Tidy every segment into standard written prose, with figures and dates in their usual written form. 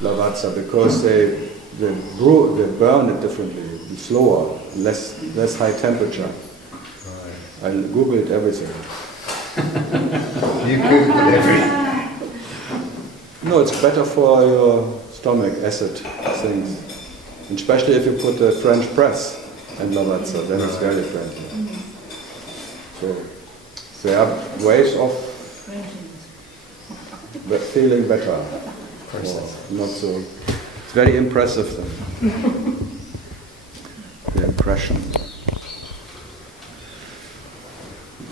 lavazza because they burn it differently, slower, less high temperature. I googled everything. You googled everything? No, it's better for your stomach acid things, and especially if you put a French press in lavazza, then it's very friendly. So there are ways of feeling better. Not so. It's very impressive then. The impression.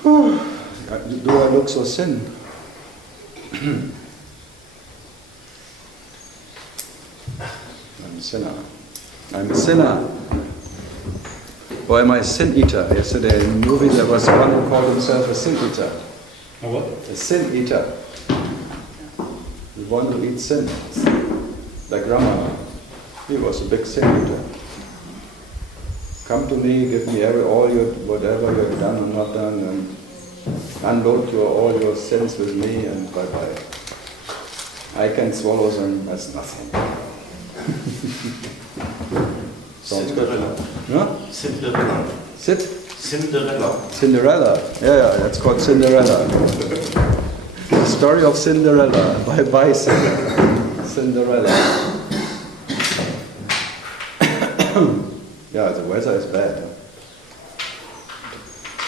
Do I look so thin? I'm a sinner. Or am I a sin eater? Yesterday in the movie there was one who called himself a sin eater. A what? A sin eater. The one who eats sin. Like Rama. He was a big sin eater. Come to me, give me whatever you've done and not done, and unload all your sins with me, and bye-bye. I can swallow them as nothing. Sounds Cinderella. good. Huh? Cinderella. Cinderella. Cinderella. Yeah, that's called Cinderella. The story of Cinderella by Cinderella. Yeah, the weather is bad.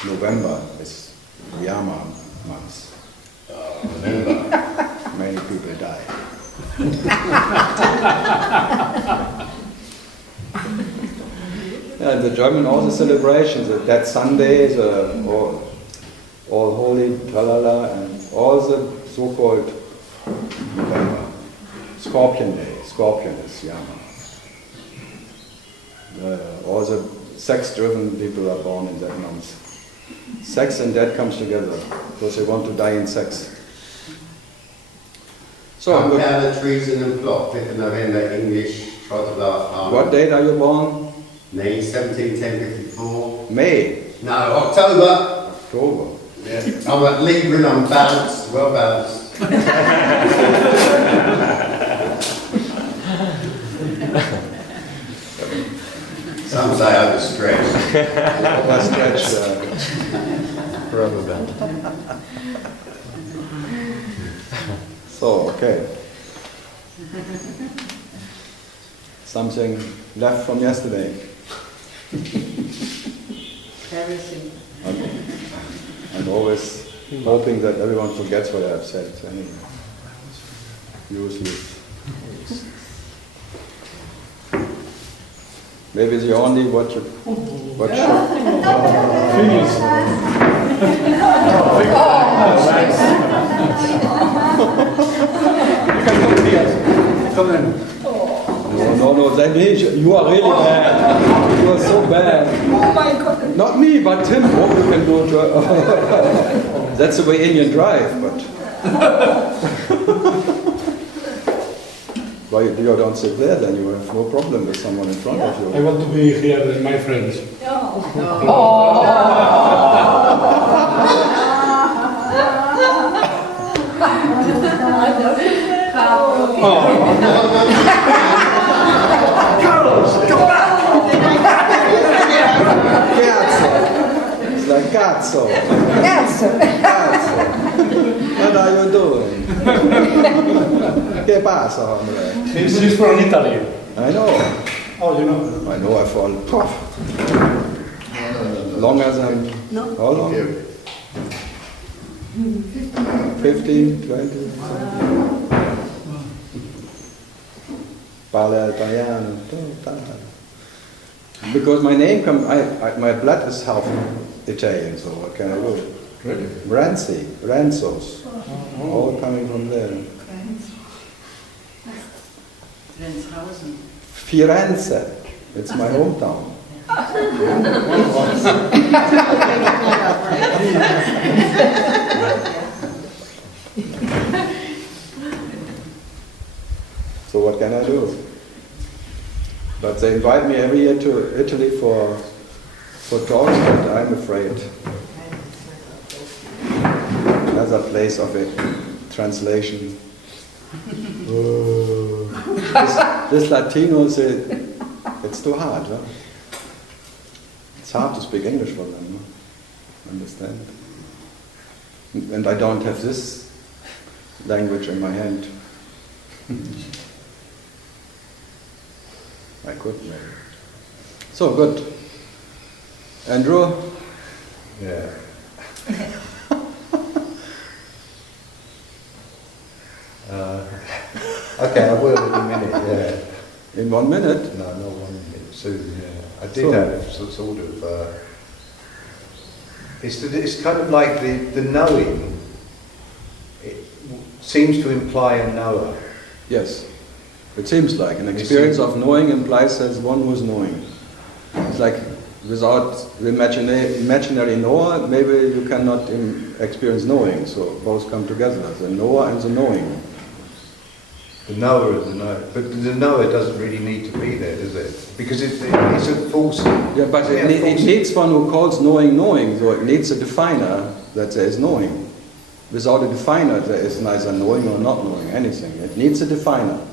November is Yama month. November, many people die. Yeah, the German also celebrations, that Sunday, all holy, tralala, and all the so-called November. Scorpion Day, Scorpion is Yama. All the sex-driven people are born in that month. Sex and death comes together because they want to die in sex. So treason and plot, 5th of November, English, try to laugh hard. What date are you born? May 17/10/54. May. No, October. October. Yeah. I'm at Libra and I'm balanced, well balanced. Some say overstretched. Overstretched. Rubber band. So, okay. Something left from yesterday. Everything. I'm always hoping that everyone forgets what I've said. Anyway, useless. Maybe the only what should. Come in. No, then you are really bad. You are so bad. Oh my God. Not me, but him. Oh, you can do it. That's the way Indian drive, but. Why you don't sit there, then you have no problem with someone in front of you. I want to be here with my friends. Carlos, come back! It's like cazzo. Cazzo. What are you doing? Che passa, hombre? She's from Italy. I know. Oh, you know. I know I fall. Longer than. No. How long? 15, 20. Parla italiano. Because my name my blood is half Italian, so what can I do? Really? Renzos, all coming from there. Firenze, it's my hometown. So what can I do? But they invite me every year to Italy for talks, but I'm afraid. Another place of a translation. this Latino say, it's too hard. Huh? It's hard to speak English for them. No? Understand? And I don't have this language in my hand. I could maybe. So good. Andrew? Yeah. Okay, I will in a minute, yeah. In 1 minute? No, not 1 minute, soon, yeah. I did So- have sort of... it's kind of like the knowing. It seems to imply a knower. Yes. It seems like an experience of knowing implies there's one who's knowing. It's like without the imaginary knower, maybe you cannot experience knowing. So both come together, the knower and the knowing. The knower of the knower. But the knower doesn't really need to be there, does it? Because it's a false... Yeah, but it needs one who calls knowing knowing, so it needs a definer that there is knowing. Without a definer, there is neither knowing or not knowing anything. It needs a definer.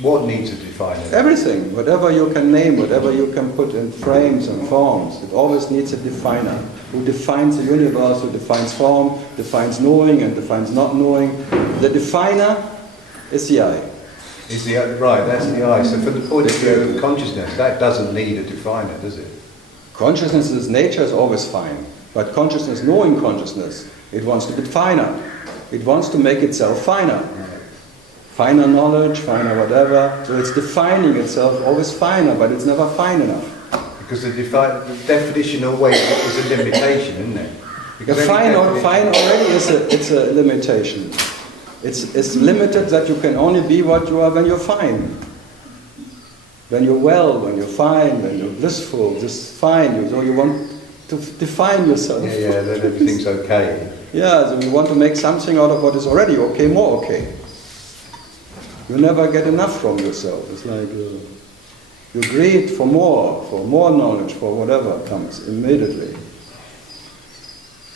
What needs a definer? Everything, whatever you can name, whatever you can put in frames and forms, it always needs a definer. Who defines the universe, who defines form, defines knowing and defines not knowing. The definer is the I. Is the right, that's the I. So from the point of view of consciousness, that doesn't need a definer, does it? Consciousness's nature is always fine. But consciousness, knowing consciousness, it wants to be finer. It wants to make itself finer. Finer knowledge, finer whatever. So it's defining itself always finer, but it's never fine enough. Because the definition always is a limitation, isn't it? Because Fine already is a limitation. It's limited that you can only be what you are when you're fine. When you're well, when you're fine, when you're blissful, just fine. So you want to define yourself. Yeah, then everything's okay. Yeah, so you want to make something out of what is already okay, more okay. You never get enough from yourself. It's like you greed for more knowledge, for whatever comes immediately.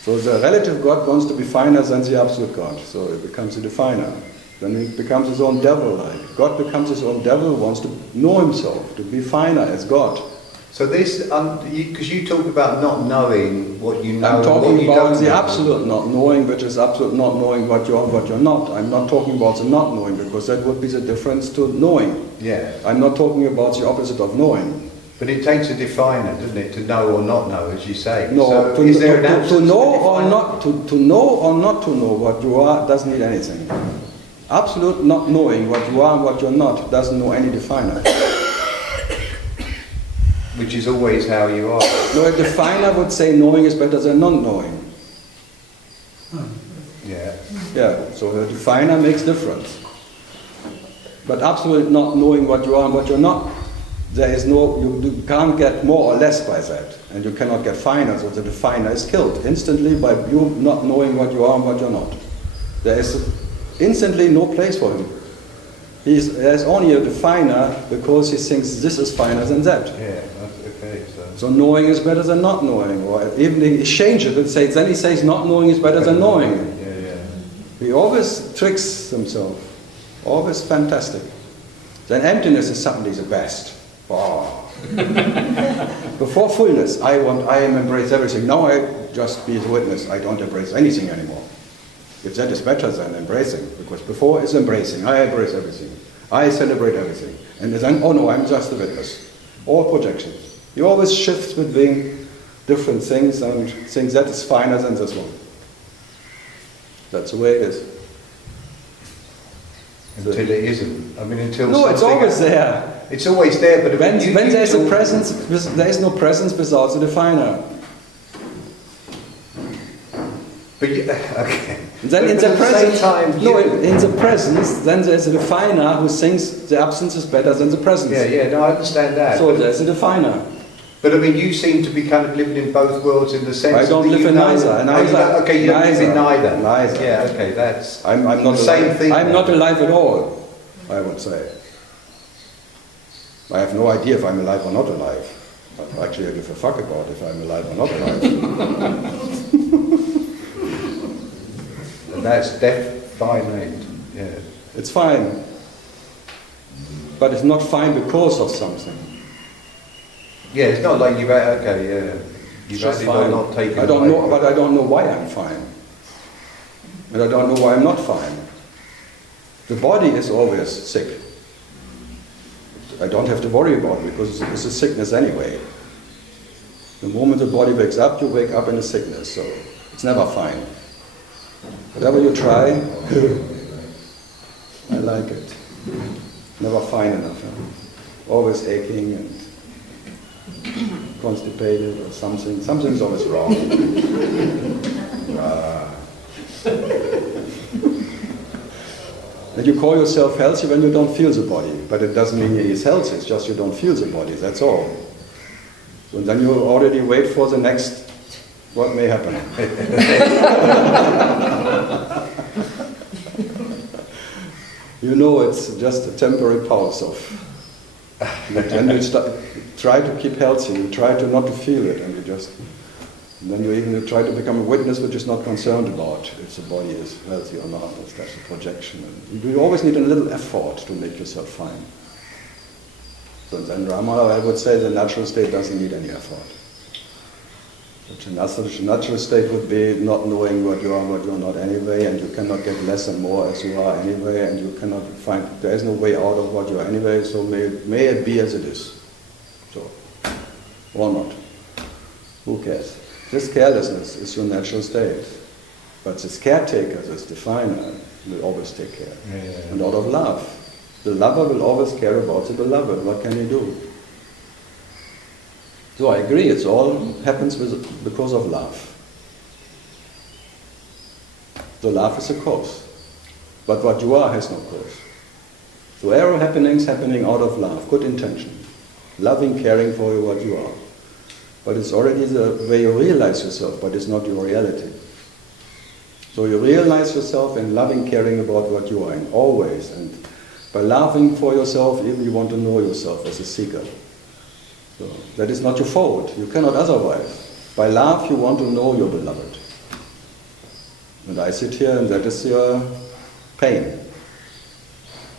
So the relative God wants to be finer than the absolute God, so it becomes a definer. Then it becomes his own devil. Like God becomes his own devil, wants to know himself, to be finer as God. So this, because you talk about not knowing what you know. I'm talking what you about don't the know. absolute not knowing, which is absolute not knowing what you are, what you're not. I'm not talking about the not knowing, because that would be the difference to knowing. Yeah. I'm not talking about the opposite of knowing. But it takes a definer, doesn't it, to know or not know, as you say. No, so to is there an know absence of or definer? not to know or not to know what you are doesn't need anything. Absolute not knowing what you are and what you're not doesn't know any definer. Which is always how you are. No, a definer would say knowing is better than not knowing. Yeah. Yeah, so a definer makes difference. But absolute not knowing what you are and what you're not, there is no, you can't get more or less by that. And you cannot get finer, so the definer is killed instantly by you not knowing what you are and what you're not. There is instantly no place for him. There's only a definer because he thinks this is finer than that. Yeah, okay. So knowing is better than not knowing, or even he changes it, then he says not knowing is better than knowing. Yeah. He always tricks himself, always fantastic. Then emptiness is suddenly the best. Oh. Before fullness, I embrace everything. Now I just be the witness. I don't embrace anything anymore. If that is better than embracing, because before is embracing. I embrace everything. I celebrate everything. And then, oh no, I'm just a witness. All projections. You always shift between different things and think that is finer than this one. That's the way it is. Until it isn't. I mean, until No, it's something- always there. It's always there, but When there's a talk- presence, there is no presence without the definer. But okay. Then But in at the the presence, same time, in the presence, then there's a definer who thinks the absence is better than the presence. Yeah, no, I understand that. So there's a definer. But I mean, you seem to be kind of living in both worlds in the sense I don't that live you in know- neither. Okay, you don't live in neither. Neither. Yeah, okay, that's I'm not the same alive. thing. I'm not alive at all, I would say. I have no idea if I'm alive or not alive. But actually, I give a fuck about if I'm alive or not alive. And that's definite. Yeah. It's fine. but it's not fine because of something. Yeah, it's not like you've had, okay, yeah. You've Just actually fine. not taken I don't away know, from but I don't know why I'm fine. And I don't know why I'm not fine. The body is always sick. I don't have to worry about it because it's a sickness anyway. The moment the body wakes up, you wake up in a sickness, so it's never fine. Whatever you try, I like it. Never fine enough. Huh? Always aching and constipated or something. Something's always wrong. And you call yourself healthy when you don't feel the body, but it doesn't mean you're healthy, it's just you don't feel the body, that's all. So then you already wait for the next, what may happen. You know it's just a temporary pause of, and you try to keep healthy, you try to not to feel it, and then you even try to become a witness which is not concerned about if the body is healthy or not, it's just a projection. And you always need a little effort to make yourself fine. So then Rama, I would say the natural state doesn't need any effort. The natural state would be not knowing what you are and what you're not anyway, and you cannot get less and more as you are anyway, and you cannot find, there is no way out of what you are anyway, so may it be as it is. So, or not. Who cares? This carelessness is your natural state. But this caretaker, this definer, will always take care. And out of love. The lover will always care about the beloved. What can he do? So I agree, it's all happens because of love. So love is a cause. But what you are has no cause. So every happening out of love, good intention. Loving, caring for you what you are. But it's already the way you realize yourself, but it's not your reality. So you realize yourself in loving, caring about what you are in, always. And by loving for yourself, even you want to know yourself as a seeker. So that is not your fault. You cannot otherwise. By love, you want to know your beloved. And I sit here, and that is your pain.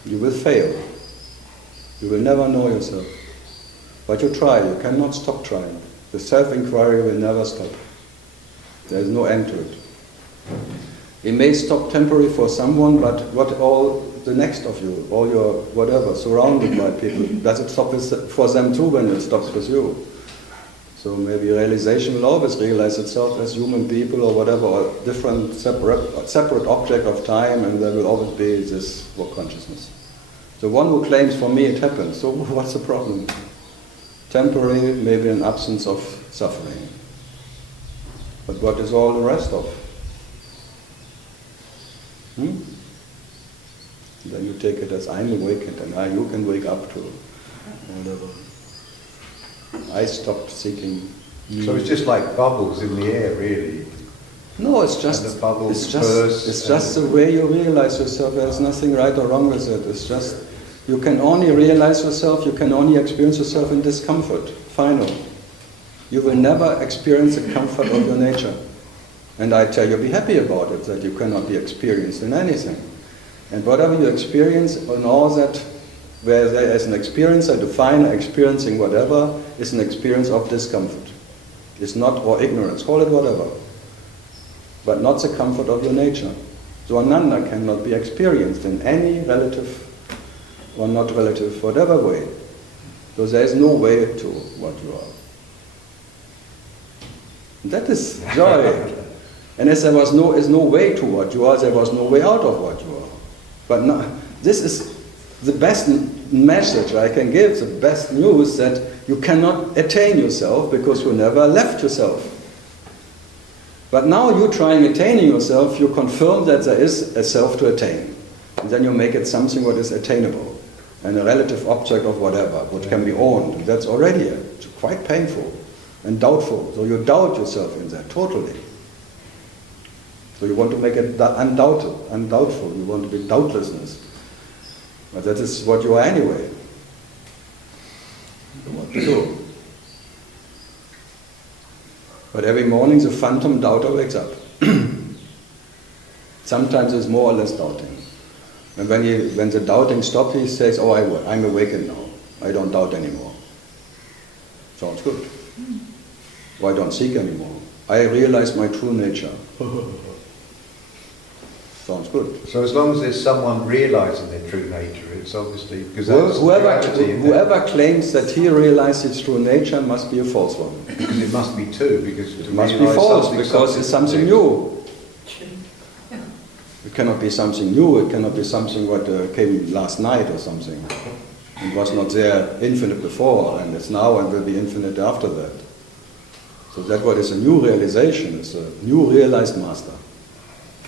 You will fail. You will never know yourself. But you try. You cannot stop trying. The self-inquiry will never stop. There is no end to it. It may stop temporarily for someone, but what all the next of you, all your whatever, surrounded by people, does it stop for them too when it stops with you? So maybe realization will always realize itself as human people or whatever, or different separate object of time, and there will always be this consciousness. The one who claims, for me it happened, so what's the problem? Temporary, maybe an absence of suffering. But what is all the rest of? Then you take it as I'm awakened, and you can wake up to whatever. I stopped seeking. So it's just like bubbles in the air, really. No, it's just the way you realize yourself. There's nothing right or wrong with it. It's just you can only realize yourself, you can only experience yourself in discomfort. Final. You will never experience the comfort of your nature. And I tell you, be happy about it, that you cannot be experienced in anything. And whatever you experience, and all that, where there is an experience, a definer experiencing whatever, is an experience of discomfort. It's not, or ignorance, call it whatever. But not the comfort of your nature. So Ananda cannot be experienced in any relative or not relative, whatever way. So there is no way to what you are. That is joy. And as there is no way to what you are, there was no way out of what you are. But no, this is the best message I can give, the best news, that you cannot attain yourself because you never left yourself. But now you trying attaining yourself, you confirm that there is a self to attain. And then you make it something what is attainable. And a relative object of whatever, which can be owned. And that's already quite painful and doubtful. So you doubt yourself in that, totally. So you want to make it undoubtful. You want to be doubtlessness. But that is what you are anyway. So what to do? But every morning the phantom doubter wakes up. Sometimes it's more or less doubting. And when the doubting stops, he says, oh, I'm awakened now. I don't doubt anymore. Sounds good. Or I don't seek anymore. I realize my true nature. Sounds good. So as long as there's someone realizing their true nature, it's obviously, because that's reality, isn't it? Whoever claims that he realizes his true nature must be a false one. Because it must be two, because It must be false because it's something new. It cannot be something new, it cannot be something what came last night or something. It was not there infinite before, and it's now and will be infinite after that. So that what is a new realization, is a new realized master.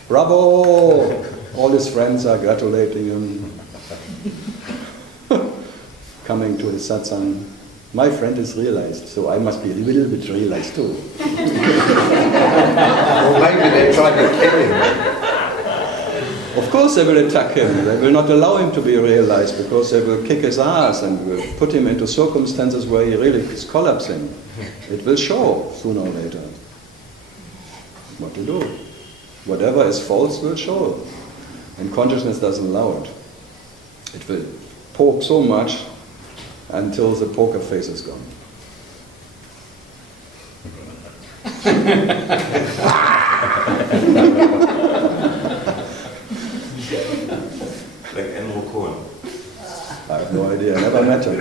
Bravo! All his friends are congratulating him. Coming to his satsang. My friend is realized, so I must be a little bit realized too. Or maybe they're trying to kill him. Of course they will attack him. They will not allow him to be realized because they will kick his ass and will put him into circumstances where he really is collapsing. It will show sooner or later. What to do? Whatever is false will show. And consciousness doesn't allow it. It will poke so much until the poker face is gone. Like Enro Cohen. I have no idea, I never met him.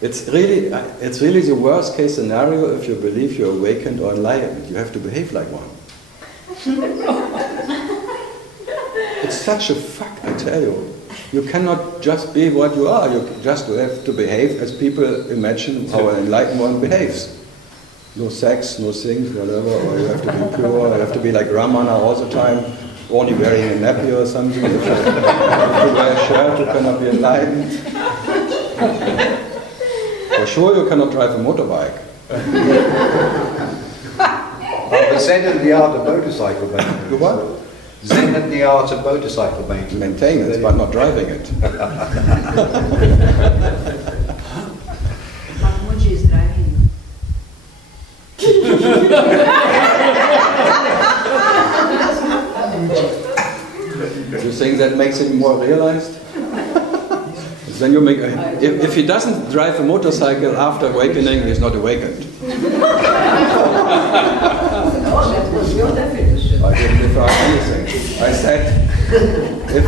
It's really the worst case scenario if you believe you're awakened or enlightened. You have to behave like one. It's such a fuck, I tell you. You cannot just be what you are. You just have to behave as people imagine how an enlightened one behaves. No sex, no things, whatever, or you have to be pure, you have to be like Ramana all the time, only wearing a nappy or something. If you wear a shirt, you cannot be enlightened. For sure you cannot drive a motorbike. The Zen and the art of motorcycle maintenance. You what? Zen and the art of motorcycle maintenance. Maintenance, but not driving it. Mahmoudji is driving. You think that makes him more realized? Then you make if he doesn't drive a motorcycle after awakening, he's not awakened. Oh, that was your definition. I didn't define anything. I said if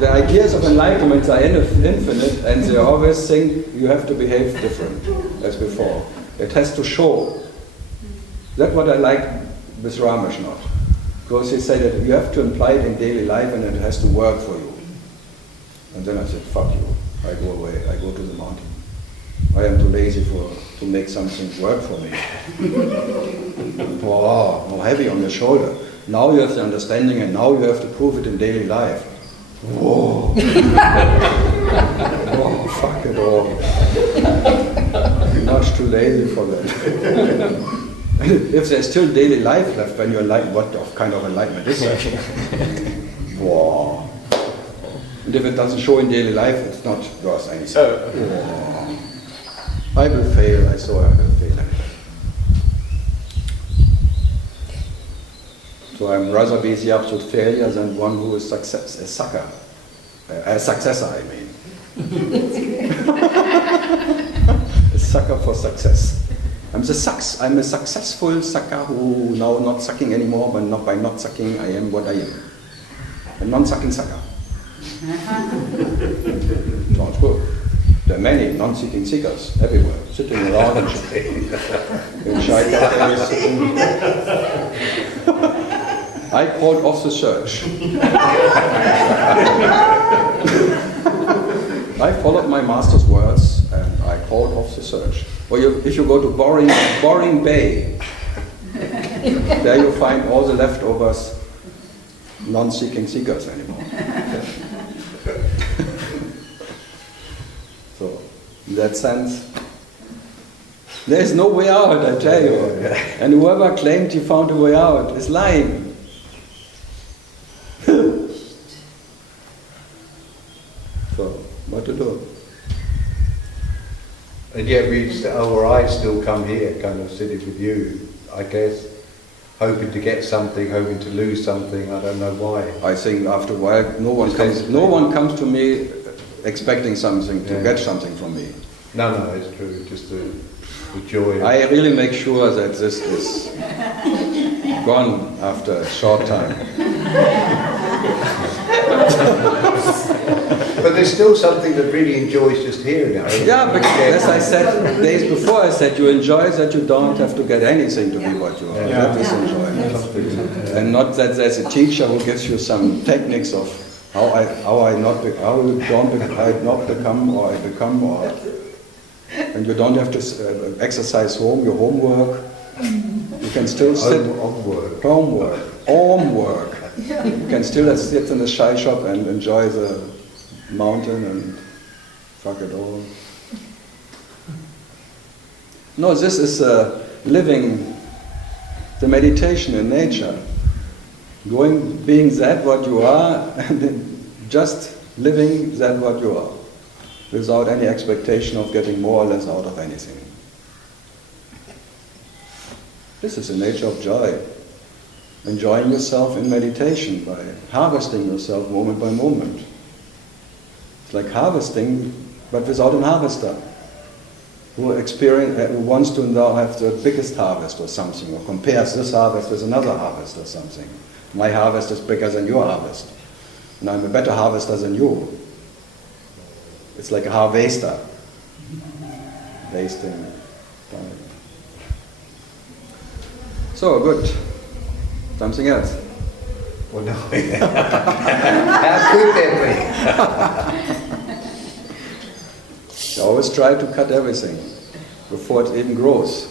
the ideas of enlightenment are infinite and they always think you have to behave different as before. It has to show. That's what I like with Ramesh not. Because he said that you have to imply it in daily life and it has to work for you. And then I said, fuck you. I go away, I go to the mountain. I am too lazy to make something work for me. Wow, more heavy on your shoulder. Now you have the understanding and now you have to prove it in daily life. Whoa. Oh, fuck it all. I'm much too lazy for that. If there's still daily life left when you're enlightened, what kind of enlightenment is that? Wow. And if it doesn't show in daily life, it's not worth anything. Wow. I will fail, I saw I will fail. So I'm rather be the absolute failure than one who is a sucker. A successor, I mean. A sucker for success. I'm a successful sucker who now not sucking anymore, but not by not sucking, I am what I am. A non-sucking sucker. Sounds good. There are many non-seeking seekers everywhere, sitting around in shy cafes. I called off the search. I followed my master's words and I called off the search. Or if you go to Boring Bay, there you find all the leftovers, non-seeking seekers anymore. So, in that sense, there is no way out, I tell you. And whoever claimed he found a way out is lying. So, what to do? And yet our eyes still come here, kind of sitting with you, I guess. hoping to get something, hoping to lose something. I don't know why. I think after a while, no one comes to me expecting something to get something from me. No, it's true. Just the joy. I really make sure that this is gone after a short time. But there's still something that really enjoys just hearing it. Yeah, because as I said days before, I said you enjoy that you don't have to get anything to be what you are. Yeah. That is enjoyment. And not that there's a teacher who gives you some techniques of how I not become or I become, or and you don't have to exercise your homework. You can still sit homework. You can still sit in the chai shop and enjoy the mountain and fuck it all. No, this is living the meditation in nature. Being that what you are, and then just living that what you are, without any expectation of getting more or less out of anything. This is the nature of joy. Enjoying yourself in meditation by harvesting yourself moment by moment. It's like harvesting, but without a harvester who wants to now have the biggest harvest or something, or compares this harvest with another harvest or something. My harvest is bigger than your harvest, and I'm a better harvester than you. It's like a harvester, wasting time. So good. Something else? Well, no. How could there I always try to cut everything before it even grows.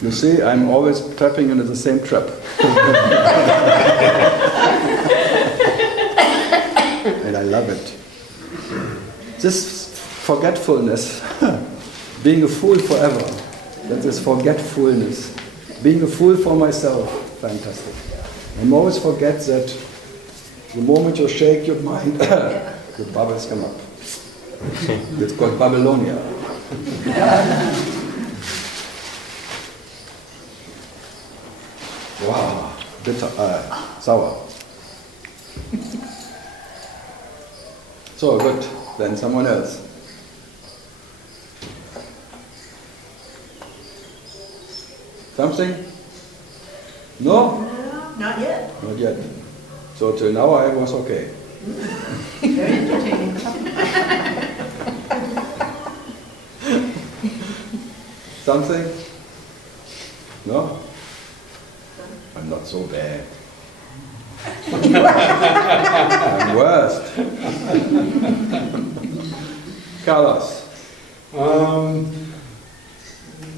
You see, I'm always trapping into the same trap. And I love it. This forgetfulness, being a fool forever, that is forgetfulness. Being a fool for myself, fantastic. I always forget that the moment you shake your mind, the bubbles come up. It's called Babylonia. Wow, bitter, sour. So good, then someone else. Something? No? Not yet. Not yet. So till now I was okay. Very entertaining. Something? No? I'm not so bad. I'm worst. Carlos?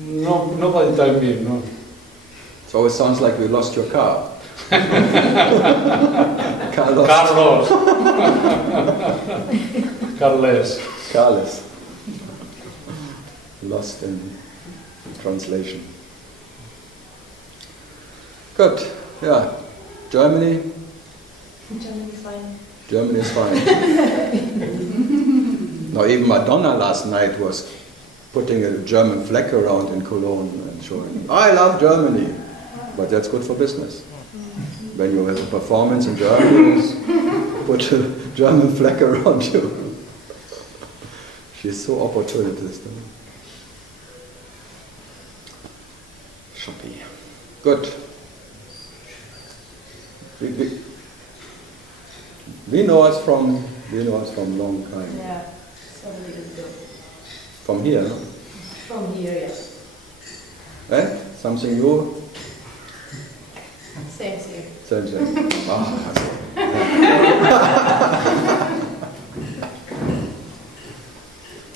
No, not by the time being, no. It always sounds like we lost your car. Carlos. Carlos. Carles. Carlos. Lost in translation. Good. Yeah. Germany? Germany is fine. Germany is fine. Now even Madonna last night was putting a German flag around in Cologne and showing, I love Germany. But that's good for business. When you have a performance in Germany, put a German flag around you. She's so opportunist. Shoppy. Good. We know us from long time. Yeah, so many years ago. From here, no? From here, yes. Eh? Something new? Same. Same. Ah,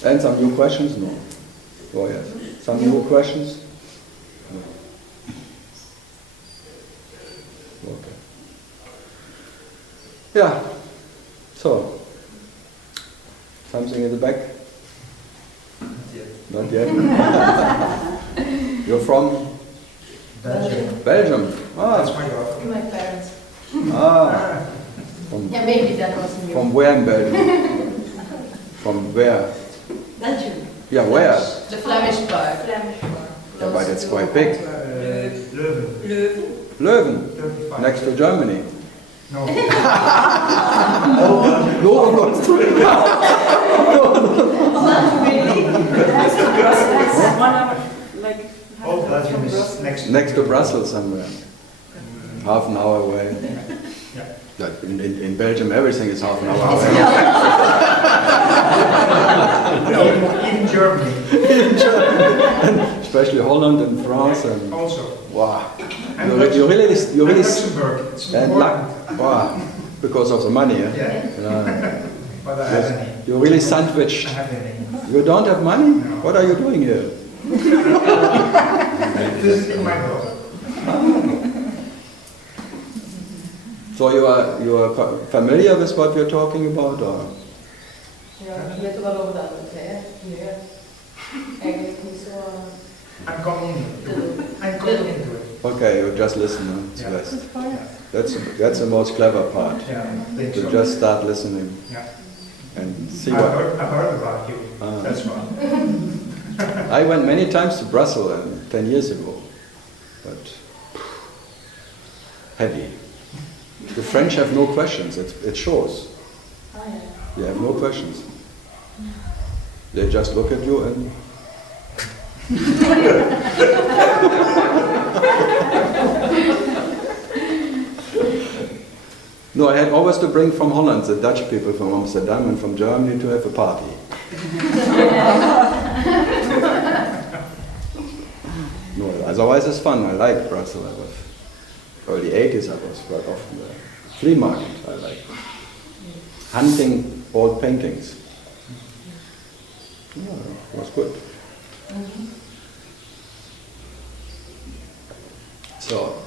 and some new questions? No. Oh yes. Some new questions? No. Okay. Yeah. So, something in the back? Not yet. You're from? Belgium. Belgium. Ah, My parents. ah. From, Yeah, maybe that was new. from where in Belgium? From where? Belgium. Yeah, where? The Flemish part. Flemish part. Yeah, but it's quite big. Leuven. Leuven. Leuven, 35. next to Germany. No. No, not Really? Next to Brussels. 1 hour, like, half All an hour Belgium from is Brussels. next to Brussels somewhere. Half an hour away. Yeah. Like in Belgium, everything is half an hour away. Even Germany. Especially Holland and France and Also. wow. And You really And Luxembourg. It's and important. wow, because of the money. Eh? Yeah. But I Yes. have any. You're really I sandwiched. have any. You don't have money? No. What are you doing here? Visiting my daughter. So you are familiar with what we're talking about, or? Ja, je weet wel over dat, hè? Ja. Eigenlijk niet zo... I'm coming into it. I'm coming into it. Okay, you just listen. Huh? It's Yeah. best. That's the most clever part. Yeah, I think To so. just start listening Yeah. and see I've what. heard about you. Ah. That's why. I went many times to Brussels 10 years ago, but heavy. The French have no questions. It shows. Ah ja. They have no questions. They just look at you and. No, I had always to bring from Holland the Dutch people from Amsterdam and from Germany to have a party. No, otherwise it's fun. I like Brussels. I was early 80s. I was quite often there. Flea market. I like hunting old paintings. Yeah, it was good. So,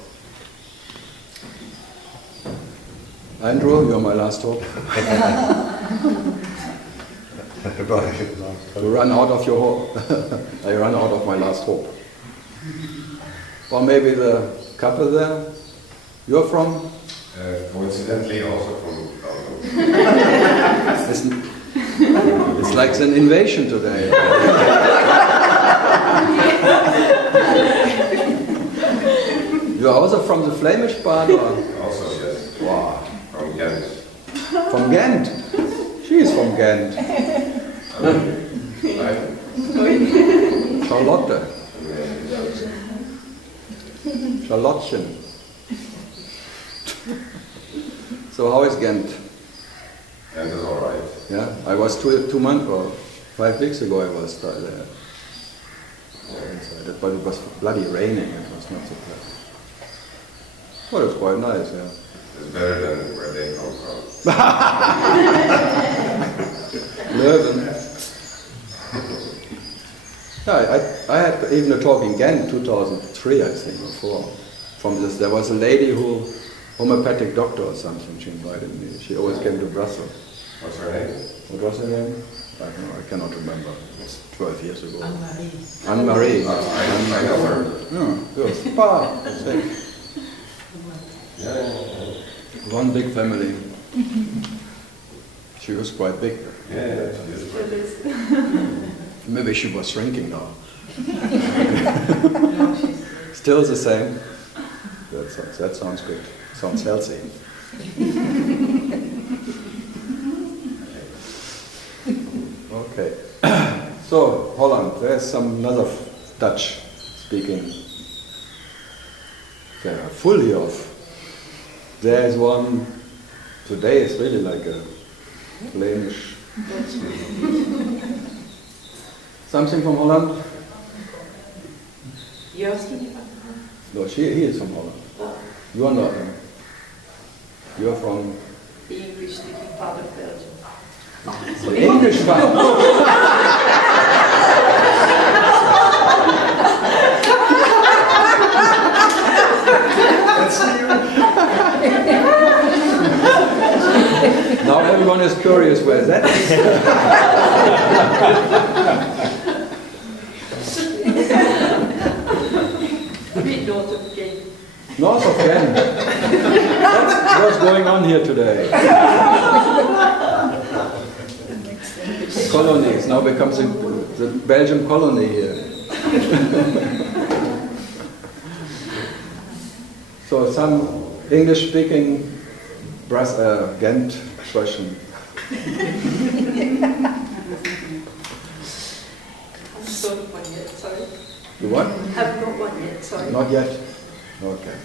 Andrew, you're my last hope. You run out of your hope. I run out of my last hope. Or maybe the couple there. You're from? Coincidentally also from It's like an invasion today. You're also from the Flemish part? Or? Also, yes, Wow. from Ghent. From Ghent? She is from Ghent. Charlotte. Charlottchen. So how is Ghent? And it's all right. Yeah, I was 2 months or 5 weeks ago. I was there. Inside, but it was bloody raining. It was not so pleasant. Well, it's quite nice. Yeah. It's better than where they come from. Leuven. Yeah, I had even a talk in Ghent 2003, I think, or 4. From this, there was a lady who, homeopathic doctor or something, she invited me. She always came to Brussels. What's her name? What was her name? I don't know, I cannot remember. It's 12 years ago. Anne-Marie. Anne-Marie. I know her. Yeah, good. Ah, thanks. Yeah. One big family. She was quite big. Yeah, she is great. Maybe she was shrinking now. No, she's Still the same. That sounds good. Sounds healthy. Okay. So, Holland, there's another Dutch speaking. They are full here of. There is one, today is really like a Flemish. Something from Holland? Joost. No, he is from Holland. You are not. You are from The English speaking part of Belgium. the English part. Now everyone is curious where that is. A bit north of Ghent. North of Ghent. What's going on here today? colonies. Now becomes the Belgian colony here. So some English-speaking Ghent question. I've not one yet, sorry. You what? I've not one yet, sorry. Not yet? Okay.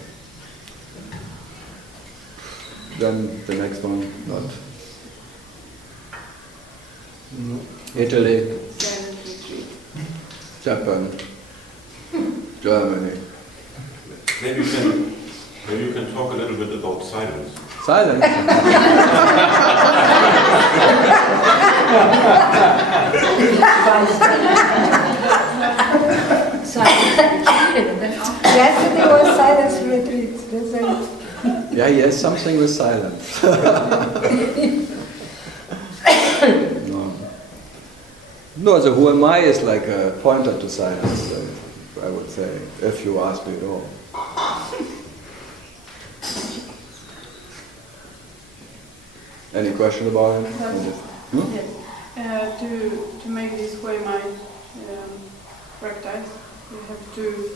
Then the next one, not. No. Italy, Silent retreat. Japan, Germany. Maybe you can talk a little bit about silence. Silence. Yesterday was silence retreat. That's it. Yeah, yes, something with silence. No. No, the who am I is like a pointer to silence, I would say, if you ask me at all. Any question about it? Hmm? Yes. To make this way my practice, you have to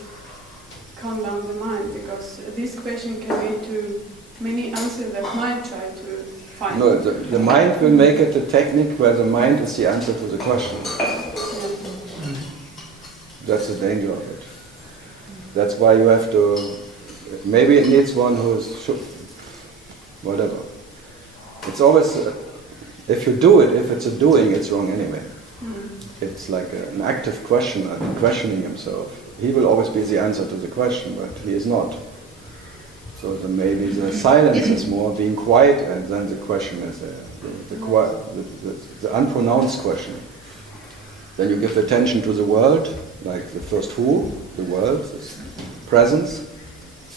calm down the mind, because this question can lead to many answers that might try to find. No, the mind will make it a technique where the mind is the answer to the question. That's the danger of it. That's why you have to, maybe it needs one who's, whatever. It's always, if you do it, if it's a doing, it's wrong anyway. It's like an active questioner, questioning himself. He will always be the answer to the question, but he is not. So maybe the silence is more being quiet, and then the question is the unpronounced question. Then you give attention to the world, like the first who, the world, this presence,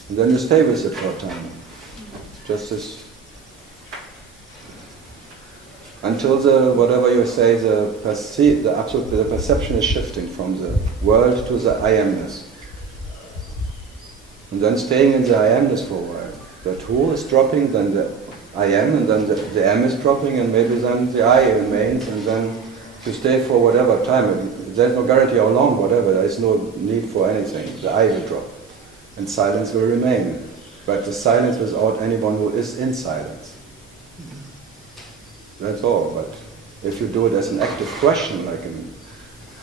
and then you stay with it for a time. Just as until whatever you say, the perception is shifting from the world to the I amness. And then staying in the I amness for a while. That who is dropping, then the I am, and then the am is dropping, and maybe then the I remains, and then you stay for whatever time. There's no guarantee how long, whatever, there is no need for anything. The I will drop. And silence will remain. But the silence without anyone who is in silence. That's all. But if you do it as an active question, like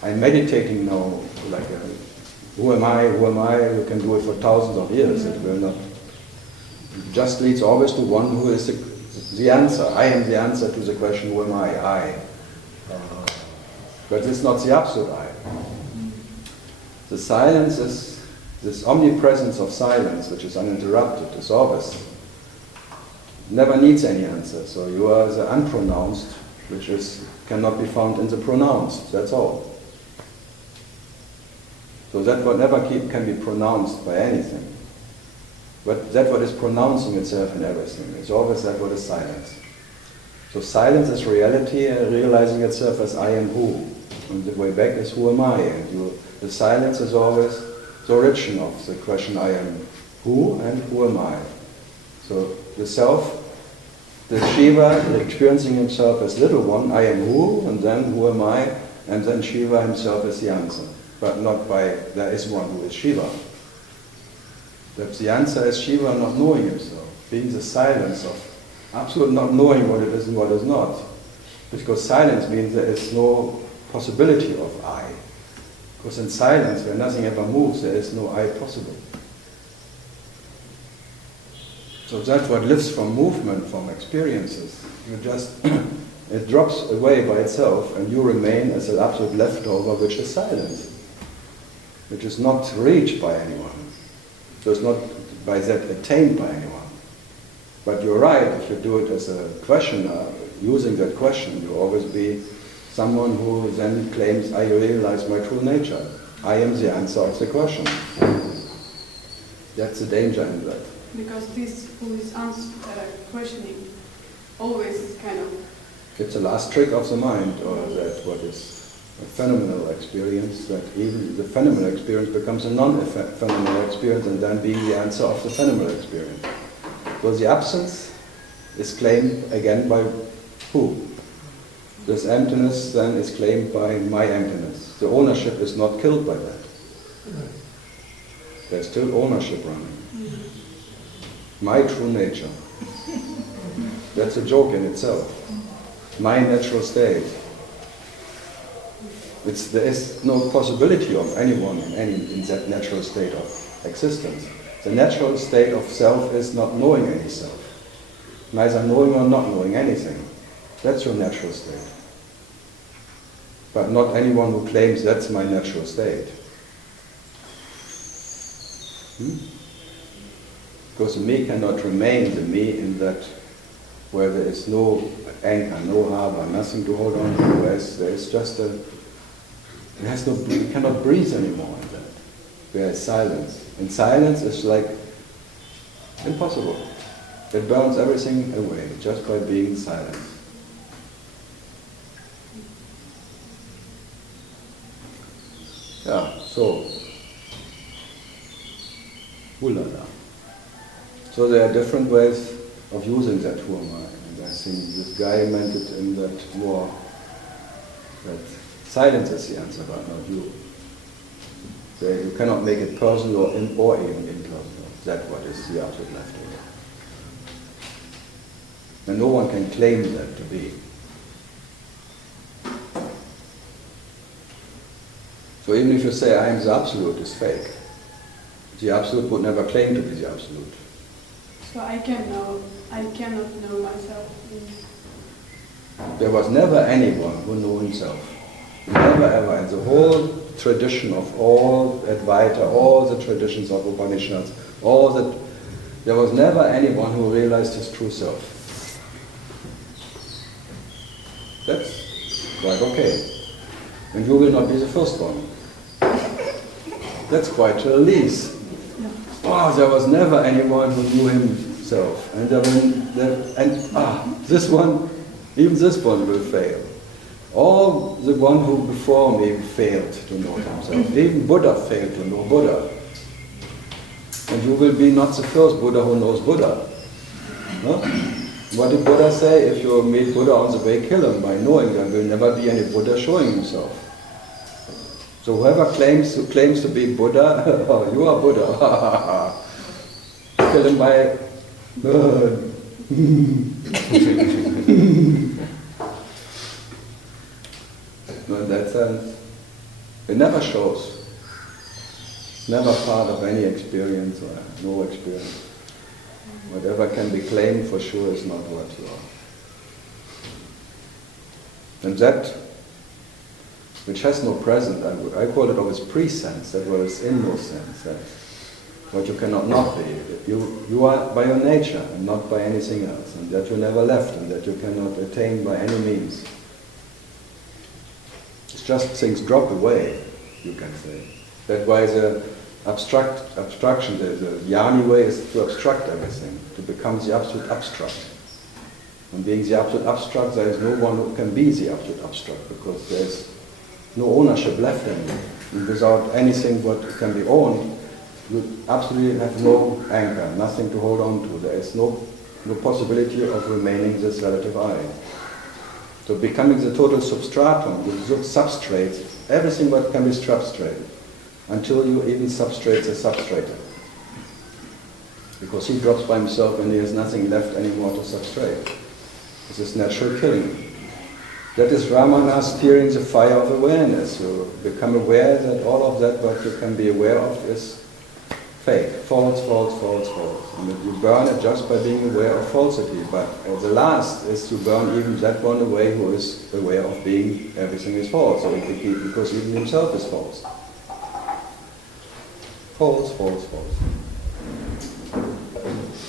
I'm meditating now, like who am I, you can do it for thousands of years. It will not. It just leads always to one who is the answer. I am the answer to the question, who am I? But it's not the absolute I. The silence is this omnipresence of silence, which is uninterrupted, is always, never needs any answer. So you are the unpronounced, which cannot be found in the pronounced, that's all. So that what never can be pronounced by anything. But that what is pronouncing itself in everything. It's always that what is silence. So silence is reality and realizing itself as I am who. And the way back is who am I? And the silence is always the origin of the question I am who and who am I. So the self, the Shiva experiencing himself as little one, I am who, and then who am I, and then Shiva himself is the answer. But not by, there is one who is Shiva. The answer is Shiva not knowing himself, being the silence of absolute not knowing what it is and what is not. Because silence means there is no possibility of I. Because in silence, where nothing ever moves, there is no I possible. So that's what lives from movement, from experiences. You just, it drops away by itself, and you remain as an absolute leftover, which is silence, which is not reached by anyone. So it's not by that attained by anyone. But you're right, if you do it as a questioner, using that question, you'll always be someone who then claims, I realize my true nature. I am the answer of the question. That's the danger in that. Because this who is questioning always kind of... It's the last trick of the mind, or that what is a phenomenal experience, that even the phenomenal experience becomes a non-phenomenal experience, and then being the answer of the phenomenal experience. So the absence is claimed again by who? This emptiness then is claimed by my emptiness. The ownership is not killed by that. There's still ownership running. My true nature. That's a joke in itself. My natural state. There is no possibility of anyone in that natural state of existence. The natural state of self is not knowing any self. Neither knowing or not knowing anything. That's your natural state. But not anyone who claims that's my natural state. Because the me cannot remain the me in that where there is no anchor, no harbor, nothing to hold on to, there is just you cannot breathe anymore in that. There is silence. And silence is like impossible. It burns everything away just by being silent. Yeah, so, ulala. So there are different ways of using that Hurma. And I think this guy meant it in that more, that silence is the answer, but not you. So you cannot make it personal or even impersonal. That's what is the absolute left over. And no one can claim that to be. So even if you say I am the absolute, it's fake. The absolute would never claim to be the absolute. So I cannot know myself. There was never anyone who knew himself. Never ever. In the whole tradition of all Advaita, all the traditions of Upanishads, there was never anyone who realized his true self. That's quite okay. And you will not be the first one. That's quite a release. Oh, there was never anyone who knew himself. And this one, even this one will fail. All the one who before me failed to know himself. Even Buddha failed to know Buddha. And you will be not the first Buddha who knows Buddha. No? What did Buddha say? If you meet Buddha on the way, kill him. By knowing there will never be any Buddha showing himself. So whoever claims to be Buddha, oh, you are Buddha. Kill him by... No, in that sense, it never shows. It's never part of any experience or no experience. Whatever can be claimed for sure is not what you are. And that, which has no present, I call it always pre-sense, that was in no sense. That what you cannot not be. You are by your nature and not by anything else, and that you never left and that you cannot attain by any means. It's just things drop away, you can say. That's why the abstraction, the Jnani way is to abstract everything, to become the absolute abstract. And being the absolute abstract, there is no one who can be the absolute abstract, because there is no ownership left anymore. And without anything what can be owned, you absolutely have no anchor, nothing to hold on to. There is no possibility of remaining this relative I. So becoming the total substratum, the substrate, everything what can be substrated, until you even substrate the substrater. Because he drops by himself and he has nothing left anymore to substrate. This is natural killing. That is Ramana steering the fire of awareness. You become aware that all of that what you can be aware of is fake, false, false, false, false. And you burn it just by being aware of falsity. But the last is to burn even that one away who is aware of being everything is false. So because even himself is false. False, false,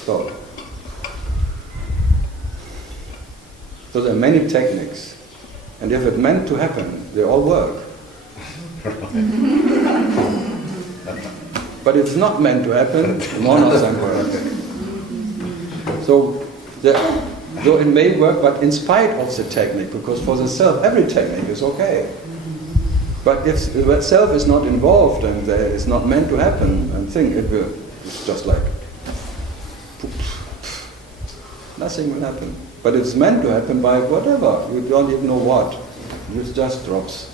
false. So there are many techniques. And if it meant to happen, they all work. But it's not meant to happen, none of them work. So though it may work, but in spite of the technique, because for the self, every technique is okay. But if the self is not involved and it's not meant to happen, and it's just like, nothing will happen. But it's meant to happen by whatever. You don't even know what. It just drops.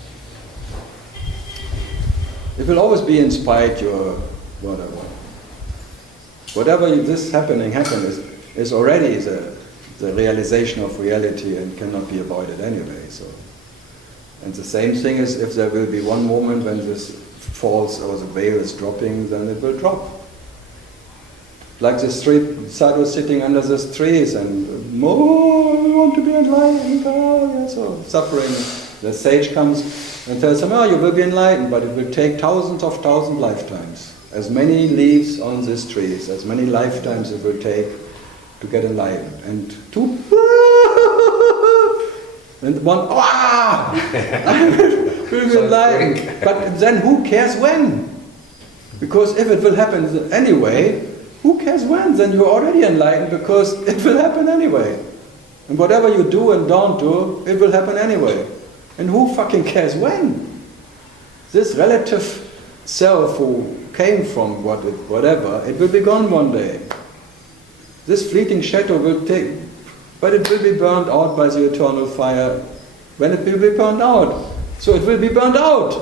It will always be inspired your whatever. Whatever this happening is already the realization of reality and cannot be avoided anyway. So, and the same thing is if there will be one moment when this falls or the veil is dropping, then it will drop. Like this sadhu sitting under these trees and, oh, we want to be enlightened, oh, yeah, so suffering. The sage comes and tells him, oh, you will be enlightened, but it will take thousands of lifetimes. As many leaves on these trees, as many lifetimes it will take to get enlightened. And two, and one, will be enlightened. But then who cares when? Because if it will happen anyway, who cares when? Then you're already enlightened because it will happen anyway. And whatever you do and don't do, it will happen anyway. And who fucking cares when? This relative self who came from whatever, it will be gone one day. This fleeting shadow will take, but it will be burned out by the eternal fire when it will be burned out. So it will be burned out.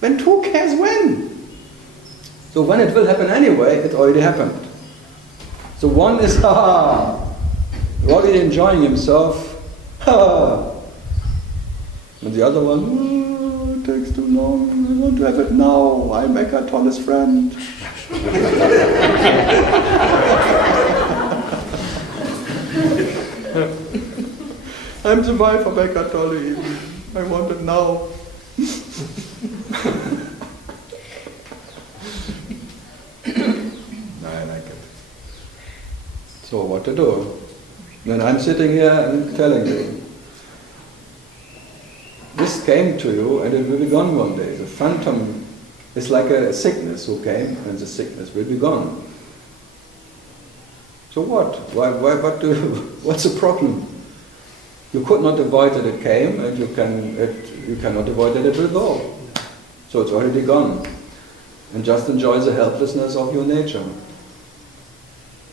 Then who cares when? So when it will happen anyway, it already happened. So one is, already enjoying himself, and the other one, it takes too long, I want to have it now, I'm Eckhart Tolle's friend. I'm the wife of Eckhart Tolle, I want it now. I like it. So what to do? Then I'm sitting here and telling you, this came to you and it will be gone one day. The phantom is like a sickness who came and the sickness will be gone. So what? What's the problem? You could not avoid that it came and you cannot avoid that it will go. So it's already gone. And just enjoy the helplessness of your nature.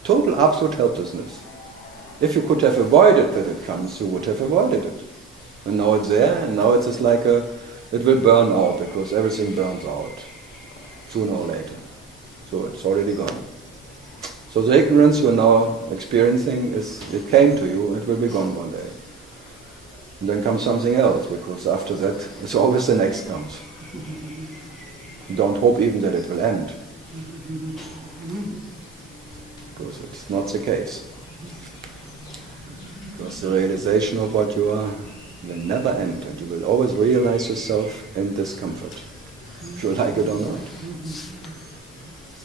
Total, absolute helplessness. If you could have avoided that it comes, you would have avoided it. And now it's there, and now it's just like it will burn out, because everything burns out, sooner or later. So it's already gone. So the ignorance you are now experiencing, it came to you, it will be gone one day. And then comes something else, because after that, it's always the next comes. Don't hope even that it will end. Because it's not the case. Because the realization of what you are will never end, and you will always realize yourself in discomfort, if you like it or not.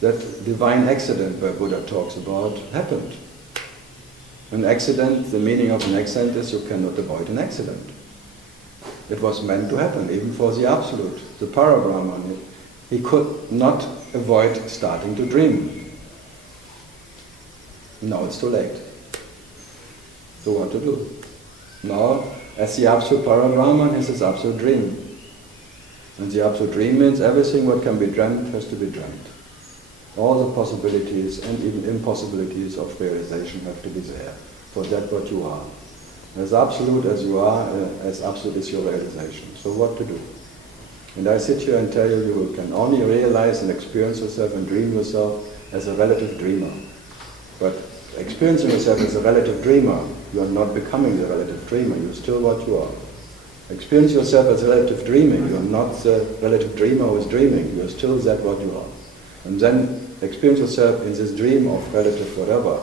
That divine accident where Buddha talks about happened. An accident, the meaning of an accident is you cannot avoid an accident. It was meant to happen, even for the Absolute, the Parabrahman. He could not avoid starting to dream. Now it's too late. So what to do? Now, as the Absolute Parabrahman is his Absolute Dream. And the Absolute Dream means everything what can be dreamt has to be dreamt. All the possibilities and even impossibilities of realization have to be there. For that what you are. As absolute as you are, as absolute is your realization. So what to do? And I sit here and tell you, you can only realize and experience yourself and dream yourself as a relative dreamer. But experiencing yourself as a relative dreamer, you are not becoming the relative dreamer, you are still what you are. Experience yourself as a relative dreaming, you are not the relative dreamer who is dreaming, you are still that what you are. And then experience yourself in this dream of relative whatever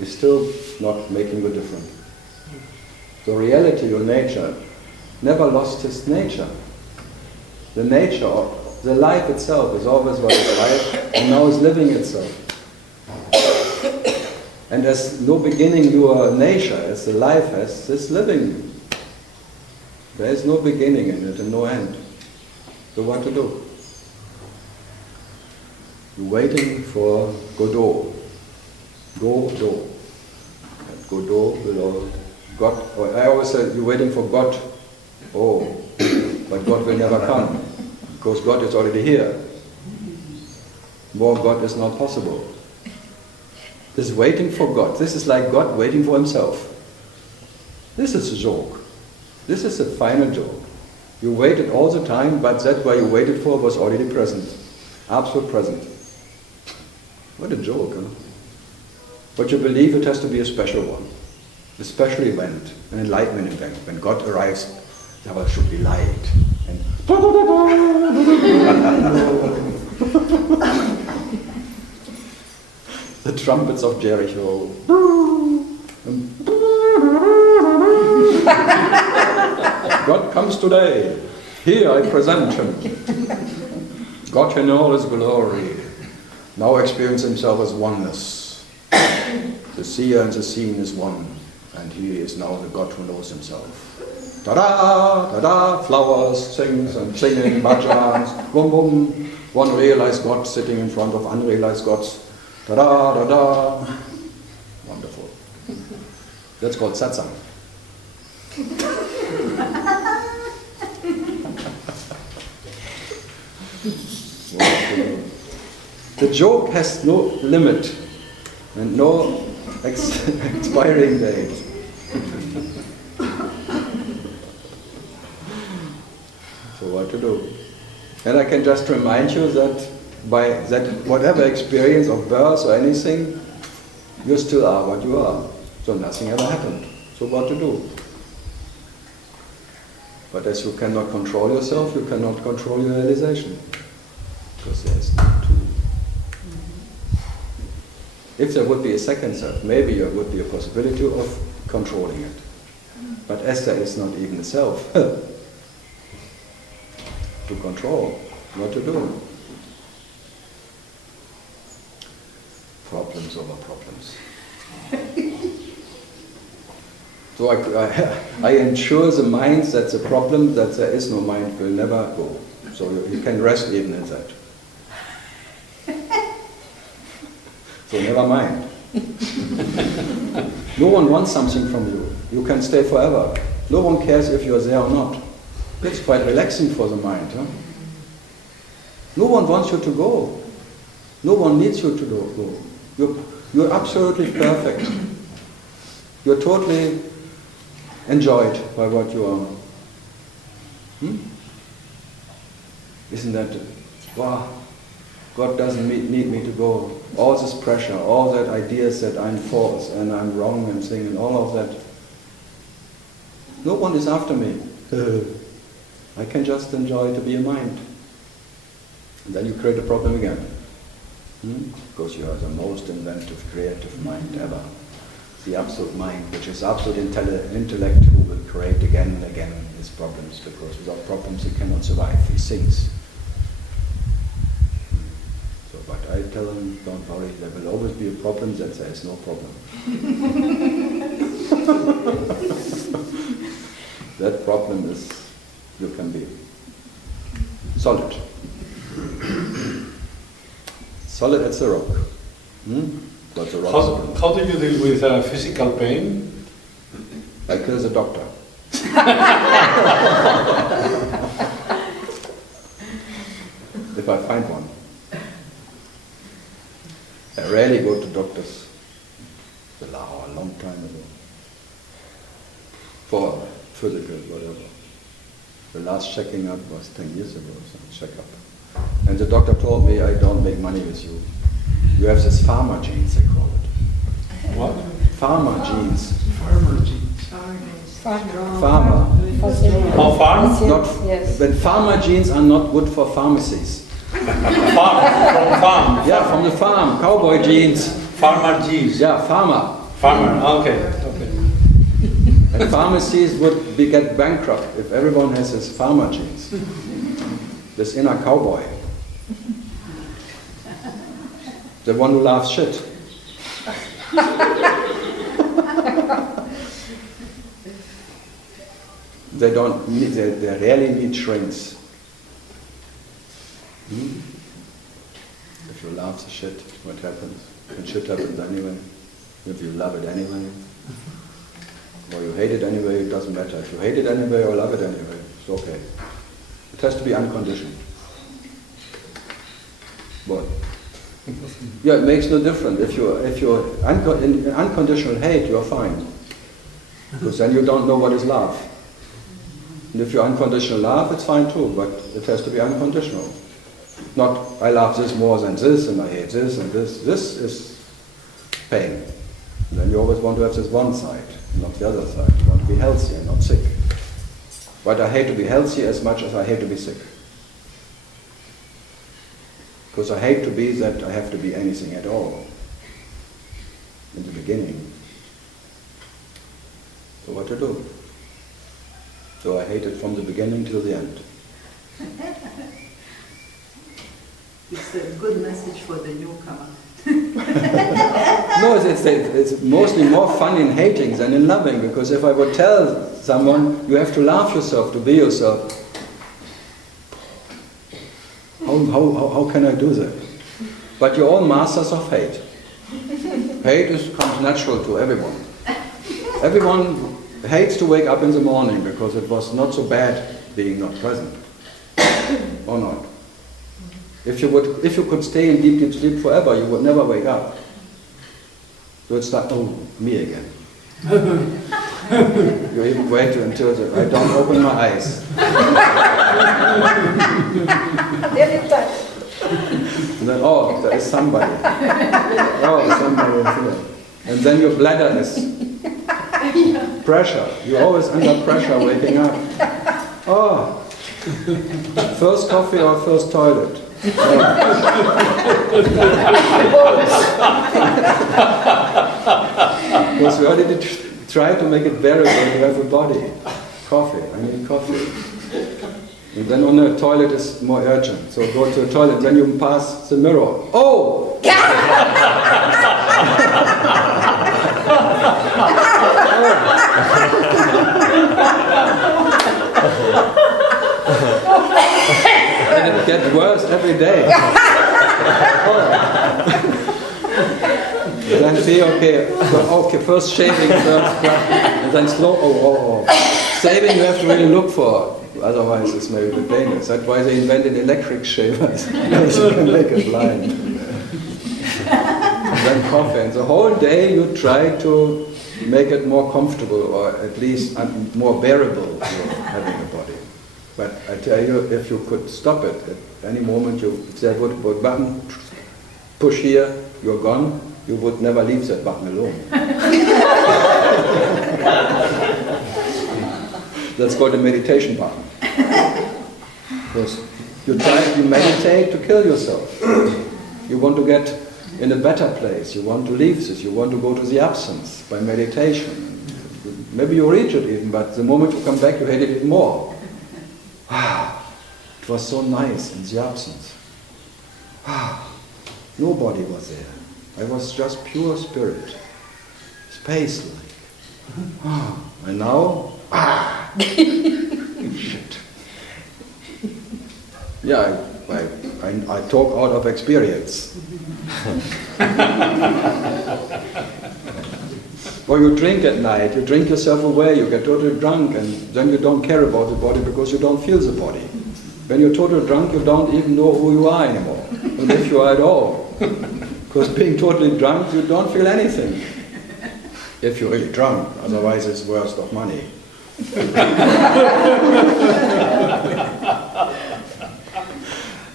is still not making you different. The reality, your nature, never lost its nature. The nature of the life itself is always what is life and now is living itself. And as no beginning your nature, as the life has, this living. There is no beginning in it and no end. So what to do? You're waiting for Godot. Godot. And Godot will all God. I always say you're waiting for God. Oh, but God will never come because God is already here. More God is not possible. This waiting for God. This is like God waiting for himself. This is a joke. This is a final joke. You waited all the time, but that what you waited for was already present. Absolute present. What a joke, huh? But you believe it has to be a special one. A special event, an enlightenment event. When God arrives, there should be light. And the trumpets of Jericho. God comes today. Here I present him. God in all his glory. Now experience himself as oneness. The seer and the seen is one. And he is now the God who knows himself. Ta-da, ta-da, flowers, things and singing, bhajans, boom, boom. One realized God sitting in front of unrealized gods. Ta-da, ta-da. Wonderful. That's called satsang. The joke has no limit and no expiring date. So what to do? And I can just remind you that by that whatever experience of birth or anything, you still are what you are. So nothing ever happened. So what to do? But as you cannot control yourself, you cannot control your realization. Because there's two. If there would be a second self, maybe there would be a possibility of controlling it. But as there is not even a self to control, what to do? Problems over problems. So I ensure the mind that the problem that there is no mind will never go. So you can rest even in that. So never mind. No one wants something from you. You can stay forever. No one cares if you're there or not. It's quite relaxing for the mind. Huh? No one wants you to go. No one needs you to go. You're absolutely perfect. You're totally enjoyed by what you are. Isn't that, wow, God doesn't need me to go. All this pressure, all that ideas that I'm false and I'm wrong and thing and all of that. No one is after me. I can just enjoy to be a mind. And then you create a problem again. Because you are the most inventive, creative mind ever. The absolute mind, which is absolute intellect, who will create again and again his problems, because without problems he cannot survive, he sinks. So, but I tell him, don't worry, there will always be a problem, that there is no problem. That problem is, you can be solid. Solid as a rock. But the rock How do you deal with physical pain? I kill the doctor. If I find one. I rarely go to doctors. A long time ago. For physical, whatever. The last checking up was 10 years ago, some checkup. And the doctor told me, I don't make money with you. You have this farmer genes, they call it. What? Farmer genes. Farmer genes. Farmer. Oh, farm? Not, Yes. but farmer genes are not good for pharmacies. Farm, from farm. Yeah, from the farm. Cowboy genes. Farmer genes. Yeah, farmer. Farmer, okay. And pharmacies would get bankrupt if everyone has his farmer genes. This inner cowboy. The one who laughs shit. They don't need, they rarely need shrinks. If you laugh the shit, what happens? And shit happens anyway. If you love it anyway. Or you hate it anyway, it doesn't matter. If you hate it anyway or love it anyway, it's okay. It has to be unconditioned. What? Yeah, it makes no difference. If you're in unconditional hate, you're fine. Because then you don't know what is love. And if you unconditional love, it's fine too, but it has to be unconditional. Not, I love this more than this, and I hate this and this. This is pain. And then you always want to have this one side, not the other side. You want to be healthy and not sick. But I hate to be healthy as much as I hate to be sick. Because I hate to be that I have to be anything at all in the beginning. So what to do? So I hate it from the beginning till the end. It's a good message for the newcomer. No, it's mostly more fun in hating than in loving, because if I would tell someone, you have to love yourself to be yourself, how can I do that? But you're all masters of hate. Hate comes natural to everyone. Everyone hates to wake up in the morning because it was not so bad being not present. Or not. If you could stay in deep, deep sleep forever, you would never wake up. So it's like, oh, me again. You even wait until I don't open my eyes. And then, oh, there is somebody. Oh, somebody is here. And then your bladder is pressure. You're always under pressure waking up. Oh, first coffee or first toilet? Because we already try to make it bearable to have a body. Coffee, I need coffee. And then on the toilet is more urgent. So go to the toilet, then you pass the mirror. Oh! And it gets worse every day. Then see, okay, first shaving, first, and then slow, Saving you have to really look for, otherwise it's maybe a bit dangerous. That's why they invented electric shavers, because you can make it blind. And then coffee, and the whole day you try to make it more comfortable, or at least more bearable, having a body. But I tell you, if you could stop it at any moment, you say, good button, push here, you're gone, you would never leave that button alone. That's called the meditation button. Because you meditate to kill yourself. You want to get in a better place, you want to leave this, you want to go to the absence by meditation. Maybe you reach it even, but the moment you come back, you hate it even more. It was so nice in the absence. Nobody was there. I was just pure spirit, space-like. And now, shit. Yeah, I talk out of experience. Or you drink at night, you drink yourself away, you get totally drunk, and then you don't care about the body because you don't feel the body. When you're totally drunk, you don't even know who you are anymore, and if you are at all. Because being totally drunk, you don't feel anything. If you're really drunk, otherwise it's worth of money.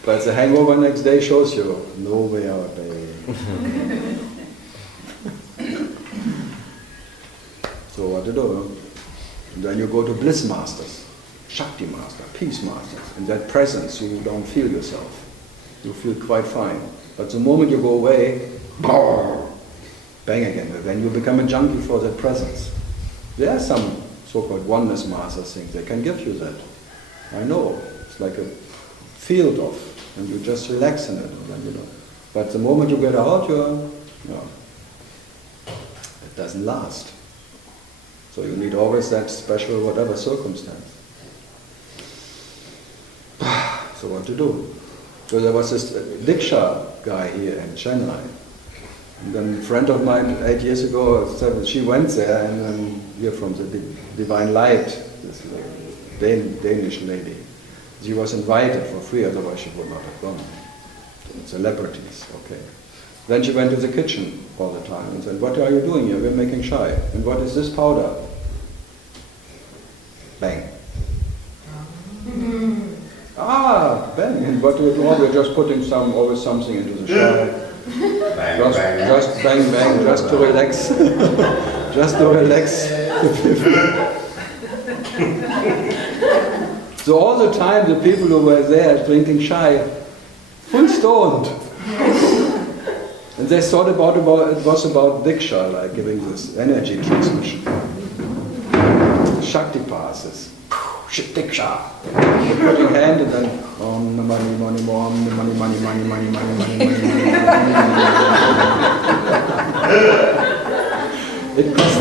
But the hangover next day shows you, no way out, baby. So what to do? And then you go to bliss masters, Shakti master, peace masters. In that presence you don't feel yourself. You feel quite fine. But the moment you go away, bang again. Then you become a junkie for that presence. There are some so-called oneness masters things. They can give you that. I know. It's like a field of, and you just relax in it. And you know. But the moment you get out, it doesn't last. So you need always that special whatever circumstance. So what to do? So there was this Diksha guy here in Chennai. And then a friend of mine 8 years ago, she went there, and then here from the Divine Light, this Danish lady. She was invited for free, otherwise she would not have gone. Celebrities, okay. Then she went to the kitchen all the time and said, what are you doing here? We're making chai. And what is this powder? Bang. Ah, bang. But we're just putting always something into the shower. Bang, Just bang, bang, just to relax. Just to relax. So all the time the people who were there drinking chai, full stoned. And they thought it was about Diksha, like giving this energy transmission. Shakti passes. Diksha. Putting hand and then money, money, money, money, money, money, money, money, money, money. It cost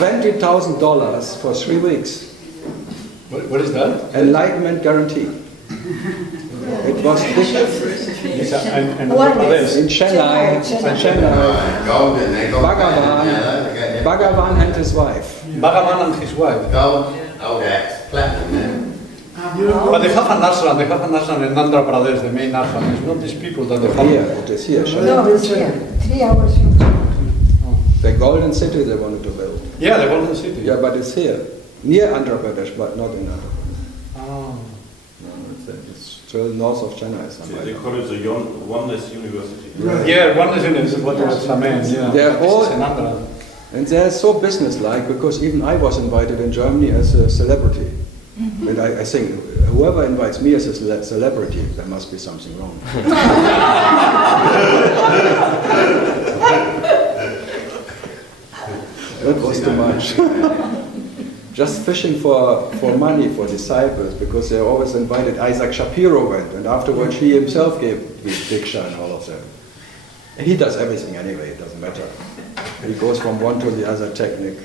$20,000 for 3 weeks. What is that? Enlightenment guarantee. It was Diksha. And what is In Chennai, Bhagavan and his wife. Bhagavan and his wife. Gold, that's platinum now. But they have an ashram. They have an ashram in Andhra Pradesh, the main ashram. It's not these people that they have. Here, it is here. No, it's here. 3 hours from The golden city they wanted to build. Yeah, the golden city. Yeah, but it's here. Near Andhra Pradesh, but not in Andhra Pradesh. Oh. No, it's still north of Chennai somewhere. They call it the Oneness University. Yeah, one is what was meant. Yeah. They're all, It's in Andhra. and they're so businesslike because even I was invited in Germany as a celebrity. And I think whoever invites me as a celebrity, there must be something wrong. That was too much. Just fishing for money for disciples because they're always invited. Isaac Shapiro went, and afterwards he himself gave Diksha and all of them. He does everything anyway, it doesn't matter. He goes from one to the other technique.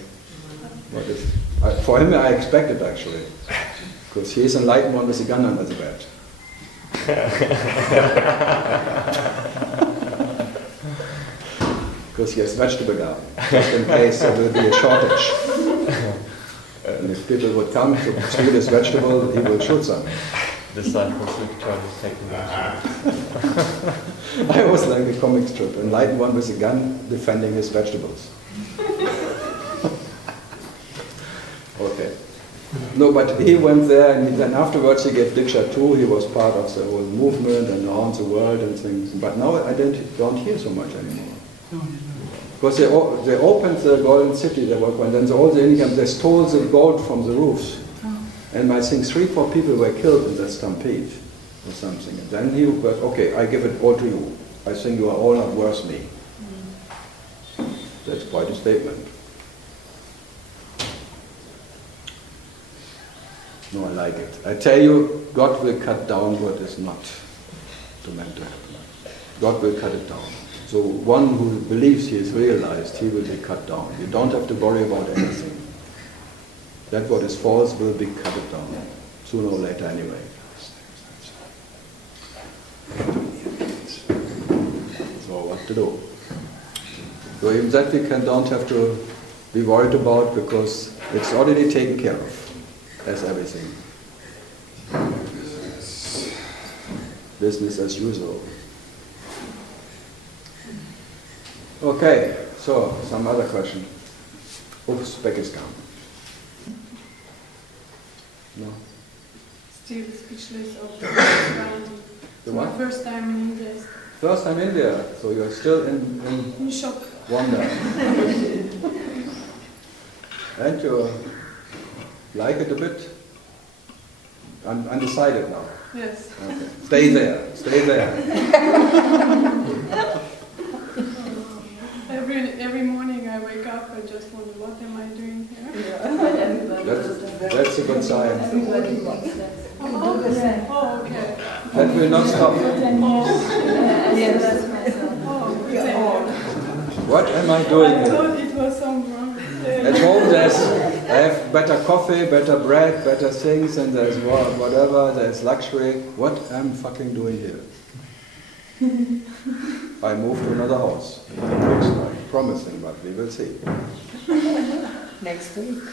For him I expected actually, because he is enlightened one with a gun under the bed. Because he has vegetable garden, just in case there will be a shortage. And if people would come to steal his vegetable, he will shoot some. Disciples with Charlie's technology. I was like a comic strip, enlightened one with a gun defending his vegetables. Okay. No, but he went there, and then afterwards he gave Diksha too. He was part of the whole movement and around the world and things. But now I don't hear so much anymore. Because they opened the golden city, and then all the Indians, they stole the gold from the roofs. And I think 3-4 people were killed in that stampede or something. And then he was, okay, I give it all to you. I think you are all not worth me. That's quite a statement. No, I like it. I tell you, God will cut down what is not meant to happen. God will cut it down. So one who believes he is realized, he will be cut down. You don't have to worry about anything. That what is false will be cut down, sooner or later anyway. So what to do? So even that we don't have to be worried about because it's already taken care of, as everything. Business as usual. Okay, so some other question. Uzbekistan. No. Still speechless of the first time. The My what? first time in India. First time in India, so you're still in shock. wonder. And you like it a bit? I'm undecided now. Yes. Okay. Stay there. Stay there. Every morning I wake up and just wonder, what am I doing here? That's a good sign. Oh, okay. That will not stop. Yes. What am I doing I here? thought it was some wrong. At home I have better coffee, better bread, better things, and there's whatever, there's luxury. What am I fucking doing here? I move to another house. It looks like promising, but we will see. next week.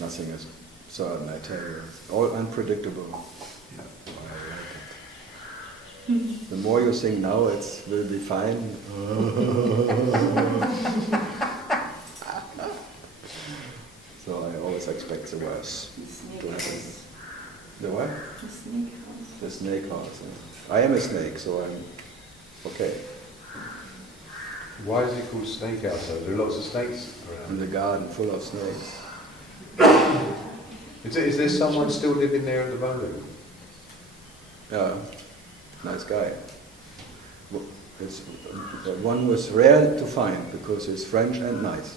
Nothing is certain, I tell you. All unpredictable. I like it. The more you think now, it will be fine. So I always always expect the worst to happen. The what? The snake house. The snake house. Yeah. I am a snake, so I'm okay. Why is it called Snake House though? There are lots of snakes In around. the garden full of snakes. Is there someone still living there at the moment? Yeah, nice guy. It's one was rare to find because he's French and nice.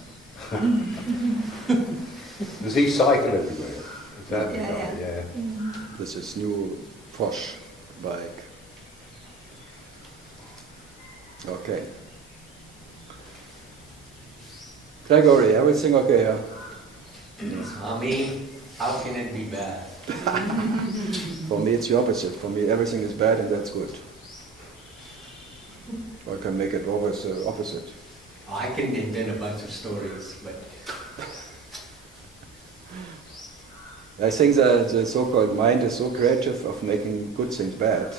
Does he cycle everywhere? Is that the Yeah, guy? yeah. Yeah. This is new Porsche bike. Okay. Gregory, everything okay here? Swami, how can it be bad? For me it's the opposite. For me everything is bad and that's good. Or I can make it always the opposite. I can invent a bunch of stories, but I think that the so-called mind is so creative of making good things bad.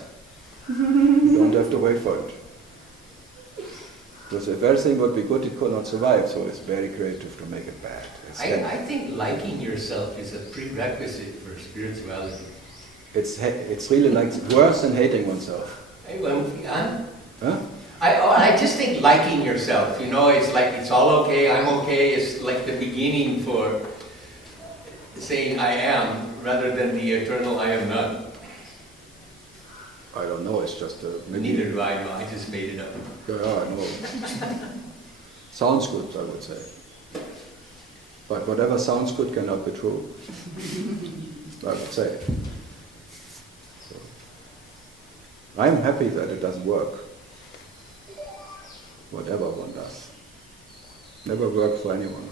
You don't have to wait for it. Because if everything would be good, it could not survive, so it's very creative to make it bad. I think liking yourself is a prerequisite for spirituality. It's really like worse than hating oneself. Huh? I just think liking yourself, you know, it's like it's all okay, I'm okay, it's like the beginning for saying I am, rather than the eternal I am not. I don't know, it's just a... Neither do I know, I just made it up. Yeah, I know. Sounds good, I would say. But whatever sounds good cannot be true. I would say. So, I'm happy that it doesn't work. Whatever one does. Never work for anyone.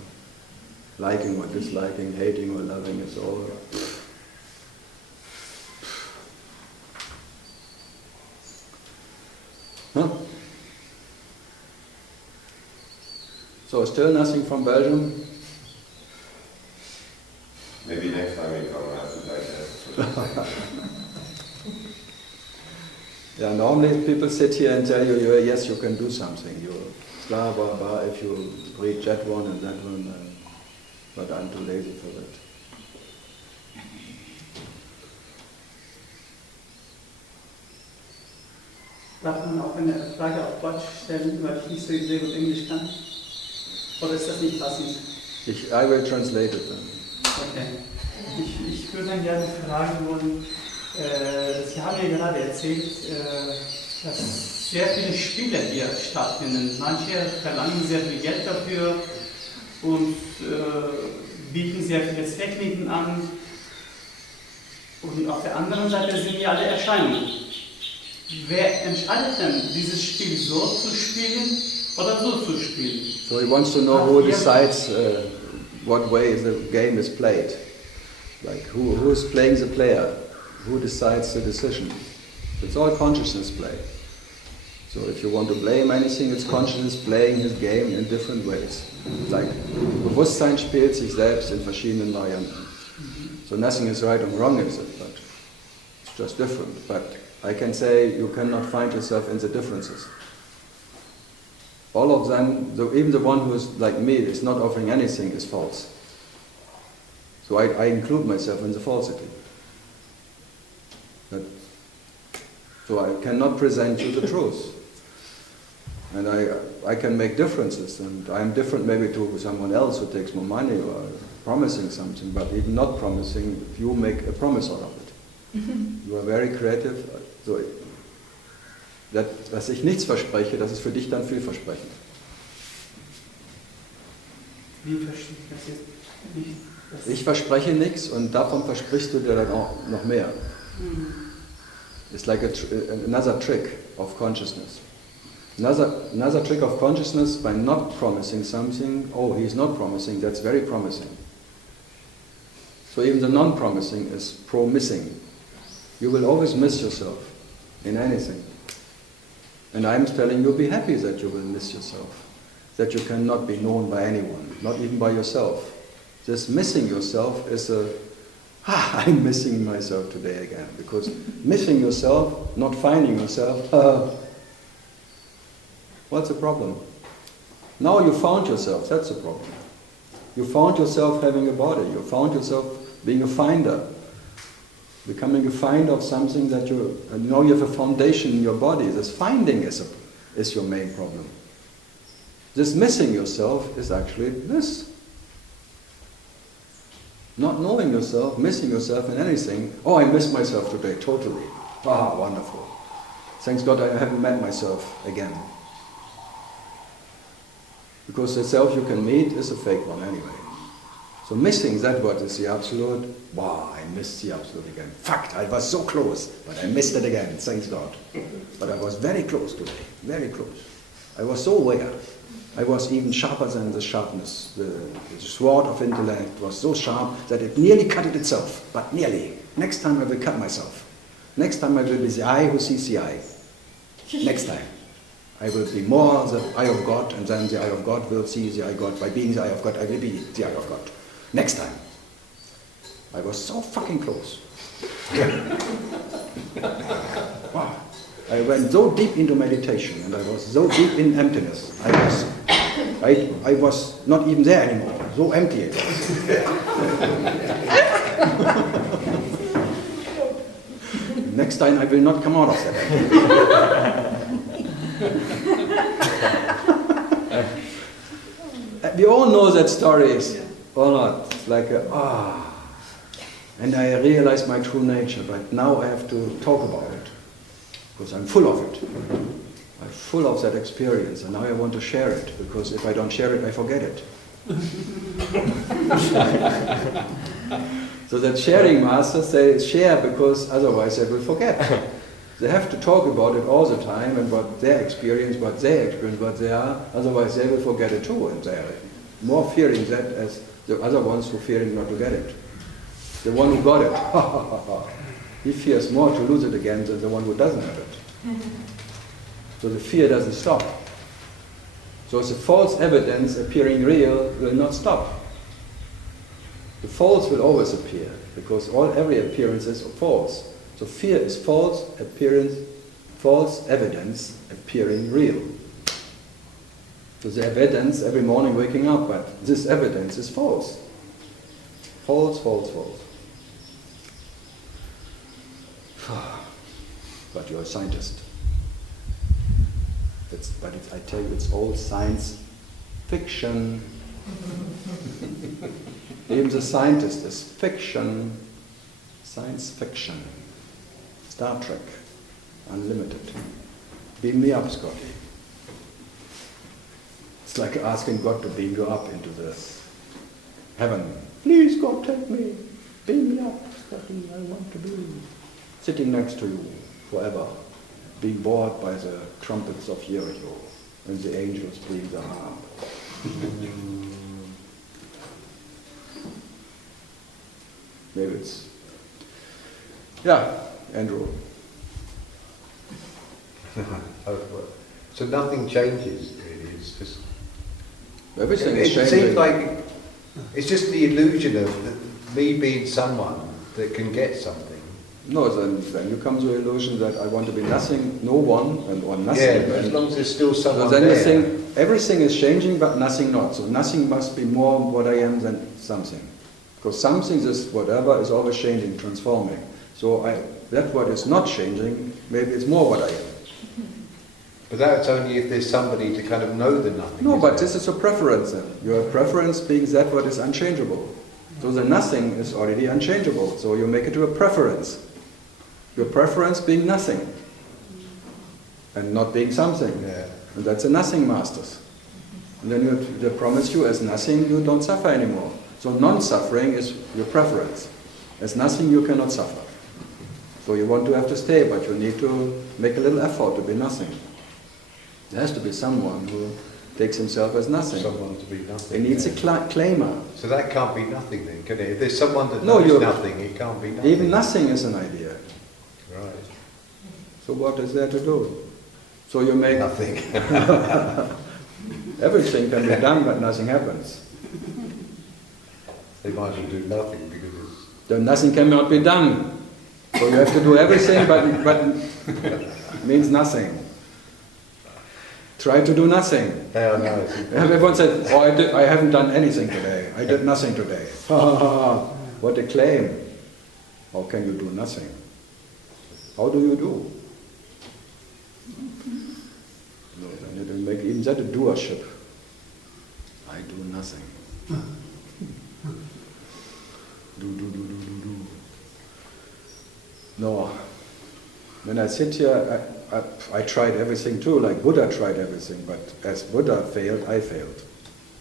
Liking or disliking, hating or loving is all... Huh? So still nothing from Belgium? Maybe next time we come have to digest. Yeah, normally people sit here and tell you, yes, you can do something. You blah, blah, blah, if you read that one and that one, but I'm too lazy for that. Darf man auch eine Frage auf Deutsch stellen, weil ich nicht so sehr gut Englisch kann? Oder ist das nicht passend? I will translate it then. Okay. Ich würde dann gerne fragen wollen, Sie haben ja gerade erzählt, dass sehr viele Spiele hier stattfinden. Manche verlangen sehr viel Geld dafür und bieten sehr viele Techniken an. Und auf der anderen Seite sind ja alle Erscheinungen. Wer entscheidet denn, dieses Spiel so zu spielen oder so zu spielen? So he wants to know who decides what way the game is played. Like who is playing the player? Who decides the decision? It's all consciousness play. So if you want to blame anything, it's consciousness playing his game in different ways. Like Bewusstsein spielt sich selbst in verschiedenen Varianten. So nothing is right or wrong, is it? But it's just different. But I can say you cannot find yourself in the differences. All of them, even the one who is like me, is not offering anything, is false. So I include myself in the falsity. So I cannot present you the truth. And I can make differences, and I'm different maybe to someone else who takes more money or promising something, but even not promising, you make a promise out of it. You are very creative. So, dass ich nichts verspreche, das ist für dich dann vielversprechend. Wie verstehe ich das jetzt nicht? Ich verspreche nichts und davon versprichst du dir dann auch noch mehr. It's like another trick of consciousness. Another trick of consciousness by not promising something. Oh, he's not promising, that's very promising. So even the non-promising is pro-missing. You will always miss yourself in anything. And I'm telling you, be happy that you will miss yourself. That you cannot be known by anyone, not even by yourself. This missing yourself is I'm missing myself today again. Because missing yourself, not finding yourself, what's the problem? Now you found yourself, that's the problem. You found yourself having a body. You found yourself being a finder. Becoming a finder of something that you know you have a foundation in your body. This finding is your main problem. This missing yourself is actually this. Not knowing yourself, missing yourself in anything. Oh, I miss myself today, totally. Ah, wonderful. Thanks God I haven't met myself again. Because the self you can meet is a fake one anyway. So missing that what is the absolute. Wow, I missed the absolute again. Fact, I was so close, but I missed it again, thanks God. But I was very close today, very close. I was so aware. I was even sharper than the sharpness. The sword of intellect was so sharp that it nearly cut it itself, but nearly. Next time I will cut myself. Next time I will be the eye who sees the eye. Next time. I will be more the eye of God, and then the eye of God will see the eye of God. By being the eye of God, I will be the eye of God. Next time. I was so fucking close. Wow. I went so deep into meditation, and I was so deep in emptiness. I was not even there anymore. So empty it was. Next time I will not come out of that. We all know that stories, or not? It's like and I realized my true nature, but now I have to talk about it. Because I'm full of it. I'm full of that experience, and now I want to share it, because if I don't share it, I forget it. So that sharing masters, they share because otherwise they will forget. They have to talk about it all the time, and what their experience, what they experience, what they are, otherwise they will forget it too, and they are more fearing that as the other ones who fearing not to get it. The one who got it, he fears more to lose it again than the one who doesn't have it. So the fear doesn't stop. So the false evidence appearing real will not stop. The false will always appear, because every appearance is false. So fear is false evidence appearing real. So the evidence every morning waking up, but this evidence is false. False, false, false. But you're a scientist. I tell you, it's all science fiction. Even the scientist is fiction. Science fiction. Star Trek. Unlimited. Beam me up, Scotty. It's like asking God to beam you up into this heaven. Please, God, take me. Beam me up, Scotty. I want to be sitting next to you forever, being bored by the trumpets of Jericho and the angels playing the harp. Maybe it's... Yeah, Andrew. So nothing changes, really. It's just... Everything is It changing. seems like it's just the illusion of me being someone that can get something. No, then you come to the illusion that I want to be nothing, no one, or nothing. Yeah, but as long as there's still someone then there. you think everything is changing, but nothing not. So nothing must be more what I am than something. Because something, this whatever, is always changing, transforming. So that what is not changing, maybe it's more what I am. But that's only if there's somebody to kind of know the nothing. No, but this is a preference then. Your preference being that what is unchangeable. So the nothing is already unchangeable. So you make it to a preference. Your preference being nothing. And not being something. Yeah. And that's a nothing masters. And then they promise you as nothing you don't suffer anymore. So non-suffering is your preference. As nothing you cannot suffer. So you want to have to stay, but you need to make a little effort to be nothing. There has to be someone who takes himself as nothing. Someone to be nothing. It needs a claimer. So that can't be nothing then, can it? If there's someone that No, knows nothing, it can't be nothing. Even nothing is an idea. Right. So what is there to do? So you make... Nothing. Everything can be done, but nothing happens. They might as well do nothing because it's... Then nothing cannot be done. So you have to do everything, but it means nothing. Try to do nothing. Yeah, no, Everyone said, oh, I haven't done anything today. I did nothing today. What a claim. How can you do nothing? How do you do? No, then it will make even that a doership. I do nothing. Do. No. When I sit here, I tried everything too, like Buddha tried everything, but as Buddha failed, I failed.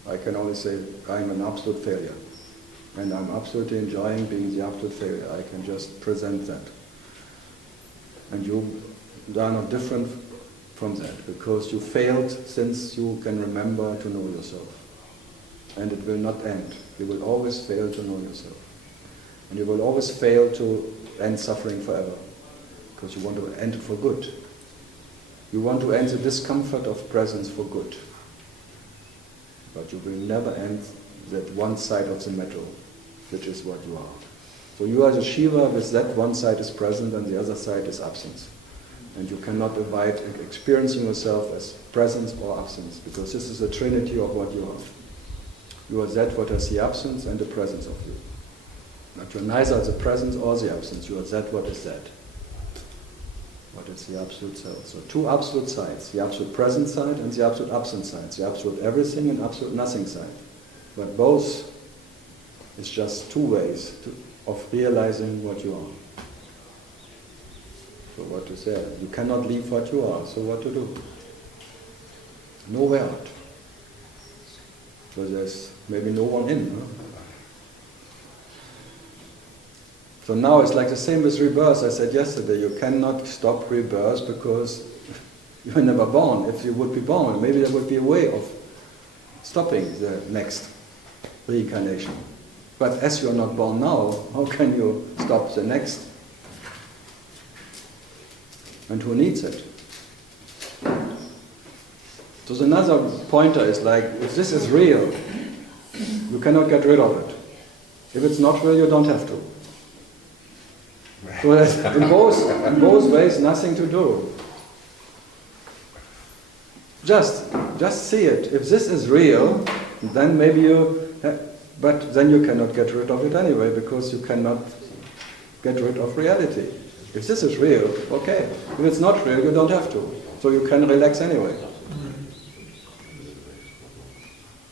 I can only say I'm an absolute failure. And I'm absolutely enjoying being the absolute failure. I can just present that. And you are not different from that, because you failed since you can remember to know yourself. And it will not end. You will always fail to know yourself. And you will always fail to end suffering forever, because you want to end it for good. You want to end the discomfort of presence for good. But you will never end that one side of the metal, which is what you are. So you are the Shiva with that one side is present and the other side is absence. And you cannot avoid experiencing yourself as presence or absence, because this is the trinity of what you are. You are that what is the absence and the presence of you. But you are neither the presence or the absence. You are that what is that. What is the absolute self? So two absolute sides, the absolute present side and the absolute absent side, the absolute everything and absolute nothing side. But both is just two ways of realizing what you are. So what is there? You cannot leave what you are, so what to do? Nowhere out. So there's maybe no one in. Huh? So now it's like the same with rebirth. I said yesterday, you cannot stop rebirth because you were never born. If you would be born, maybe there would be a way of stopping the next reincarnation. But as you are not born now, how can you stop the next? And who needs it? So another pointer is like, if this is real, you cannot get rid of it. If it's not real, you don't have to. So there's in both ways, nothing to do. Just see it. If this is real, then maybe you, but then you cannot get rid of it anyway, because you cannot get rid of reality. If this is real, okay. If it's not real, you don't have to. So you can relax anyway.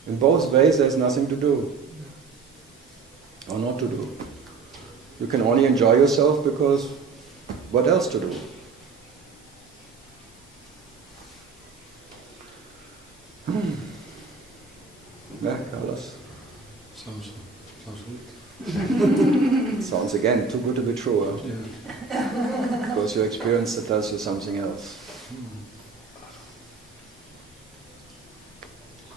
In both ways, there's nothing to do. Or not to do. You can only enjoy yourself because what else to do? Yeah, Carlos? Sounds good. Sounds again too good to be true, huh? Yeah. Because your experience that tells you something else.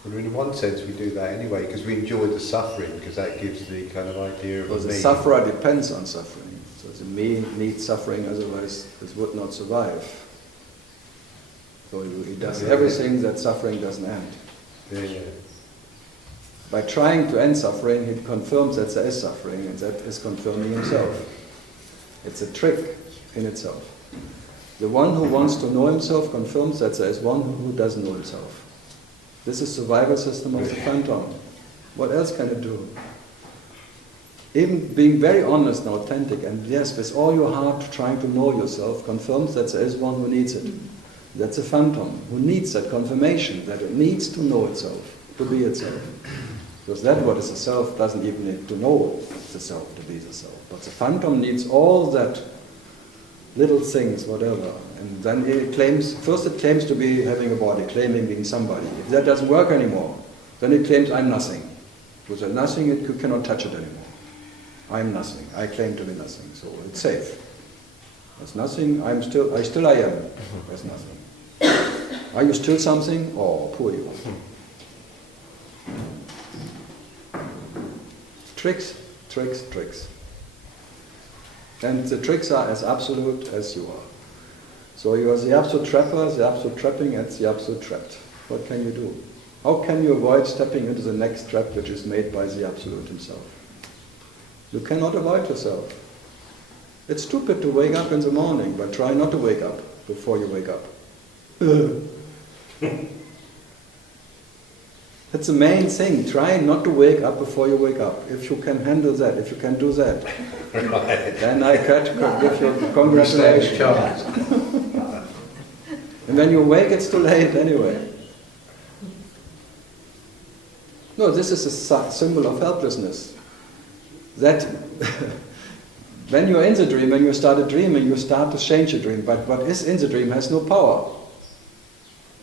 Well, in one sense we do that anyway, because we enjoy the suffering, because that gives the kind of idea of Because the sufferer depends on suffering. So the me needs suffering, otherwise this would not survive. So he does everything that suffering doesn't end. Yeah. By trying to end suffering, he confirms that there is suffering, and that is confirming himself. It's a trick in itself. The one who wants to know himself confirms that there is one who doesn't know himself. This is survival system of the phantom. What else can it do? Even being very honest and authentic, and yes, with all your heart trying to know yourself, confirms that there is one who needs it. That's a phantom, who needs that confirmation, that it needs to know itself, to be itself. Because that what is the self doesn't even need to know the self to be the self. But the phantom needs all that little things, whatever. And then it claims, first it claims to be having a body, claiming being somebody. If that doesn't work anymore, then it claims I'm nothing. Because at nothing, you cannot touch it anymore. I'm nothing. I claim to be nothing. So it's safe. There's nothing, I still I am. There's nothing. Are you still something? Oh, poor you. Tricks, tricks, tricks. And the tricks are as absolute as you are. So you are the absolute trapper, the absolute trapping, and the absolute trapped. What can you do? How can you avoid stepping into the next trap which is made by the absolute himself? You cannot avoid yourself. It's stupid to wake up in the morning, but try not to wake up before you wake up. That's the main thing. Try not to wake up before you wake up. If you can handle that, if you can do that, then I could give you congratulations. And when you wake, it's too late anyway. No, this is a symbol of helplessness. That when you're in the dream, when you start a dream, you start to change the dream. But what is in the dream has no power.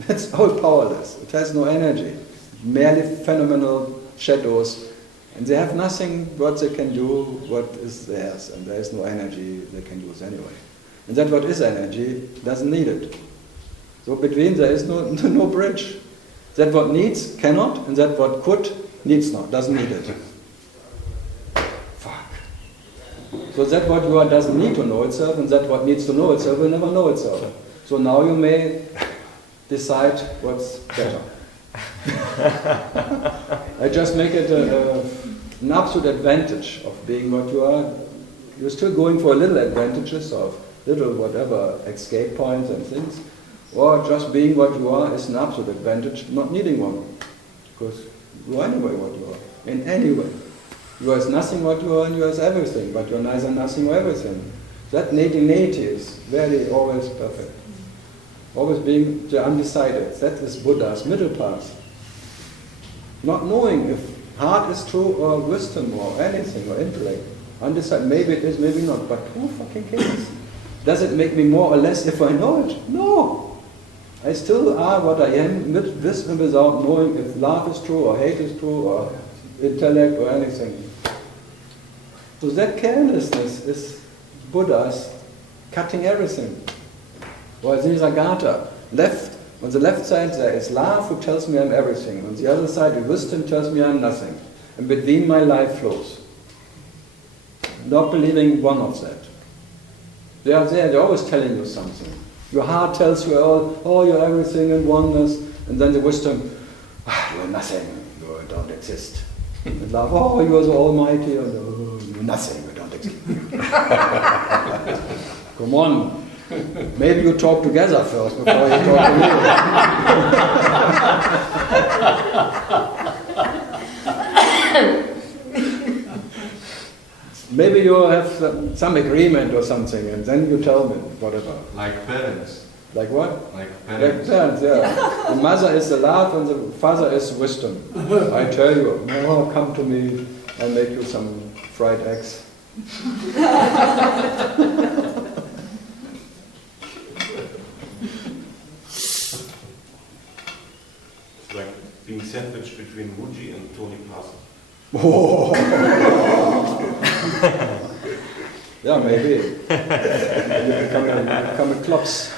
It's all powerless. It has no energy. Merely phenomenal shadows. And they have nothing what they can do, what is theirs. And there is no energy they can use anyway. And that what is energy doesn't need it. So between there is no bridge. That what needs cannot, and that what could needs not, doesn't need it. Fuck. So that what you are doesn't need to know itself, and that what needs to know itself will never know itself. So now you may decide what's better. I just make it an absolute advantage of being what you are. You're still going for little advantages of little whatever escape points and things. Or just being what you are is an absolute advantage, not needing one. Because you are anyway what you are, in any way. You are as nothing what you are and you are as everything, but you are neither nothing or everything. That Neti is very always perfect. Always being the undecided. That is Buddha's middle path. Not knowing if heart is true or wisdom or anything or intellect. Undecided. Maybe it is, maybe not. But who fucking cares? Does it make me more or less if I know it? No. I still are what I am with wisdom without knowing if love is true or hate is true or intellect or anything. So that carelessness is Buddha's cutting everything. Or Nisargata. On the left side there is love who tells me I'm everything. On the other side wisdom tells me I'm nothing. And between my life flows. Not believing one of that. They are there, they're always telling you something. Your heart tells you all, oh, you're everything and oneness. And then the wisdom, you're nothing, you don't exist. And love, oh, you're the almighty, and you're nothing, you don't exist. Come on. Maybe you talk together first before you talk to me. Maybe you have some agreement or something, and then you tell me, whatever. Like parents. Like what? Like parents. Like parents, yeah. The mother is the love and the father is wisdom. I tell you, oh, come to me, I'll make you some fried eggs. It's like being sandwiched between Muji and Tony Parson. Oh. Yeah, maybe. You become a klops.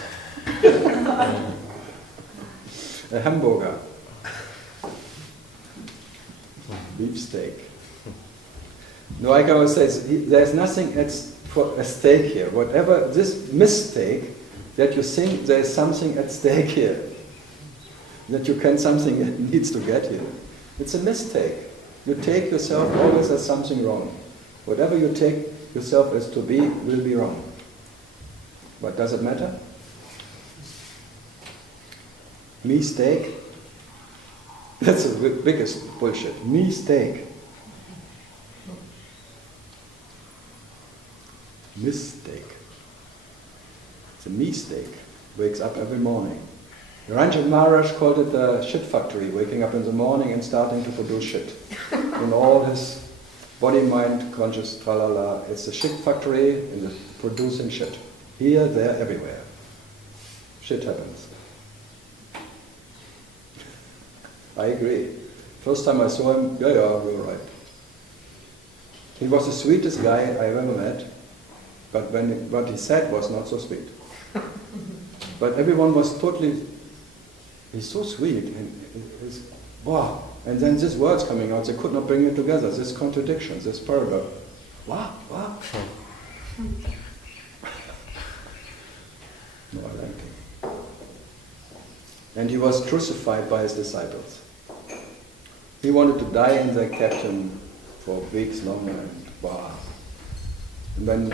A hamburger. Beefsteak. No, I can always say, there's nothing at stake here. Whatever, this mistake, that you think there's something at stake here. That you can, something needs to get here. It's a mistake. You take yourself always as something wrong. Whatever you take yourself as to be will be wrong. But does it matter? Mistake? That's the biggest bullshit. Mistake. Mistake. It's a mistake. Wakes up every morning. Ranjit Maharaj called it the shit factory, waking up in the morning and starting to produce shit. In all his body, mind, conscious, tralala, it's a shit factory in the producing shit. Here, there, everywhere. Shit happens. I agree. First time I saw him, yeah, you're right. He was the sweetest guy I ever met, but what he said was not so sweet. But everyone was totally, he's so sweet, and wow. And then these words coming out, they could not bring it together, this contradiction, this paradox. Wow. No, I like him. And he was crucified by his disciples. He wanted to die and they kept him for weeks long, and wow. And then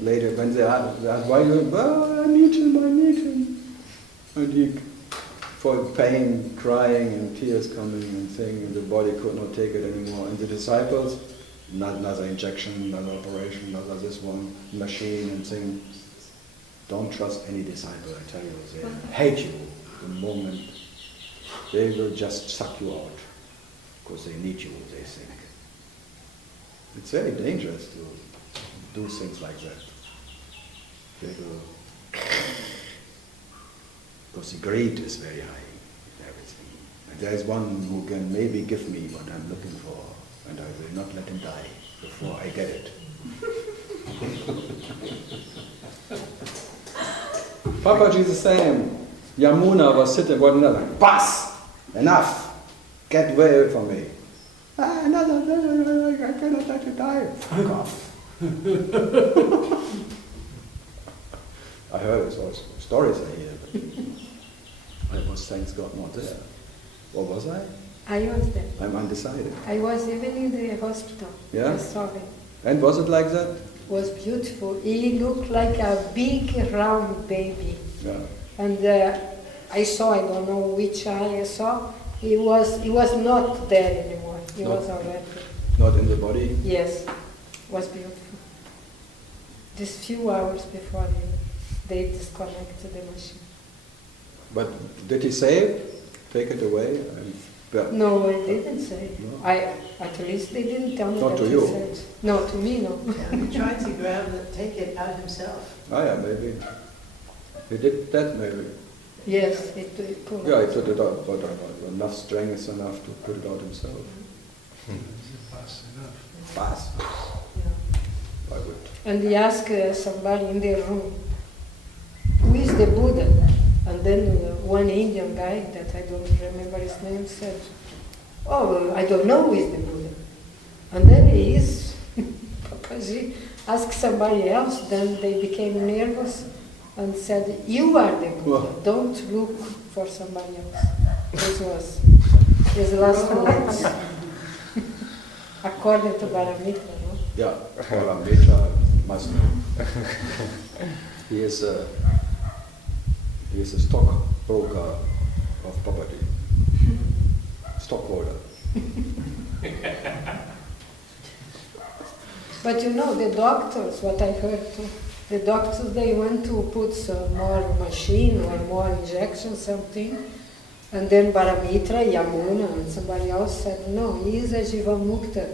later, when they asked, why you, I need him. And he for pain, crying and tears coming and thing, and the body could not take it anymore. And the disciples, another injection, another operation, another this one, machine and thing. Don't trust any disciple, I tell you. They hate you the moment. They will just suck you out, because they need you, they think. It's very dangerous to do things like that. They will, because the greed is very high in everything. And there is one who can maybe give me what I'm looking for, and I will not let him die before I get it. Papaji is the same. Yamuna was sitting with another. Bas! Enough! Get away from me. Another, I cannot let you die. Fuck off. I heard it, all stories I hear. I was, thanks God, not there. Or was I? I was there. I'm undecided. I was even in the hospital. Yeah? I saw him. And was it like that? It was beautiful. He looked like a big round baby. Yeah. And I saw, I don't know which eye I saw, he was not there anymore. He was already. Not in the body? Yes. It was beautiful. Just few hours before they disconnected the machine. But did he say, take it away? No, I didn't say. No. At least they didn't tell me Not that to he you. said. No, to me, no. He tried to grab it, take it out himself. Oh yeah, maybe. He did that maybe. Yes, it pulled Yeah, out. he took it out, but enough strength enough to put it out himself. Fast enough. Fast. Yeah. I would. And he asked somebody in the room, who is the Buddha? And then one Indian guy, that I don't remember his name, said, oh, I don't know who is the Buddha. And then he is, Papaji asked somebody else, then they became nervous and said, you are the Buddha, Well. don't look for somebody else. This was his last words. According to Paramita, no? Yeah, Paramita must know. He is a stockbroker of property. Stockholder. But you know, the doctors, what I heard too, the doctors, they want to put some more machine or more injection, something. And then Paramitra, Yamuna, and somebody else said, no, he is a Jiva Mukta.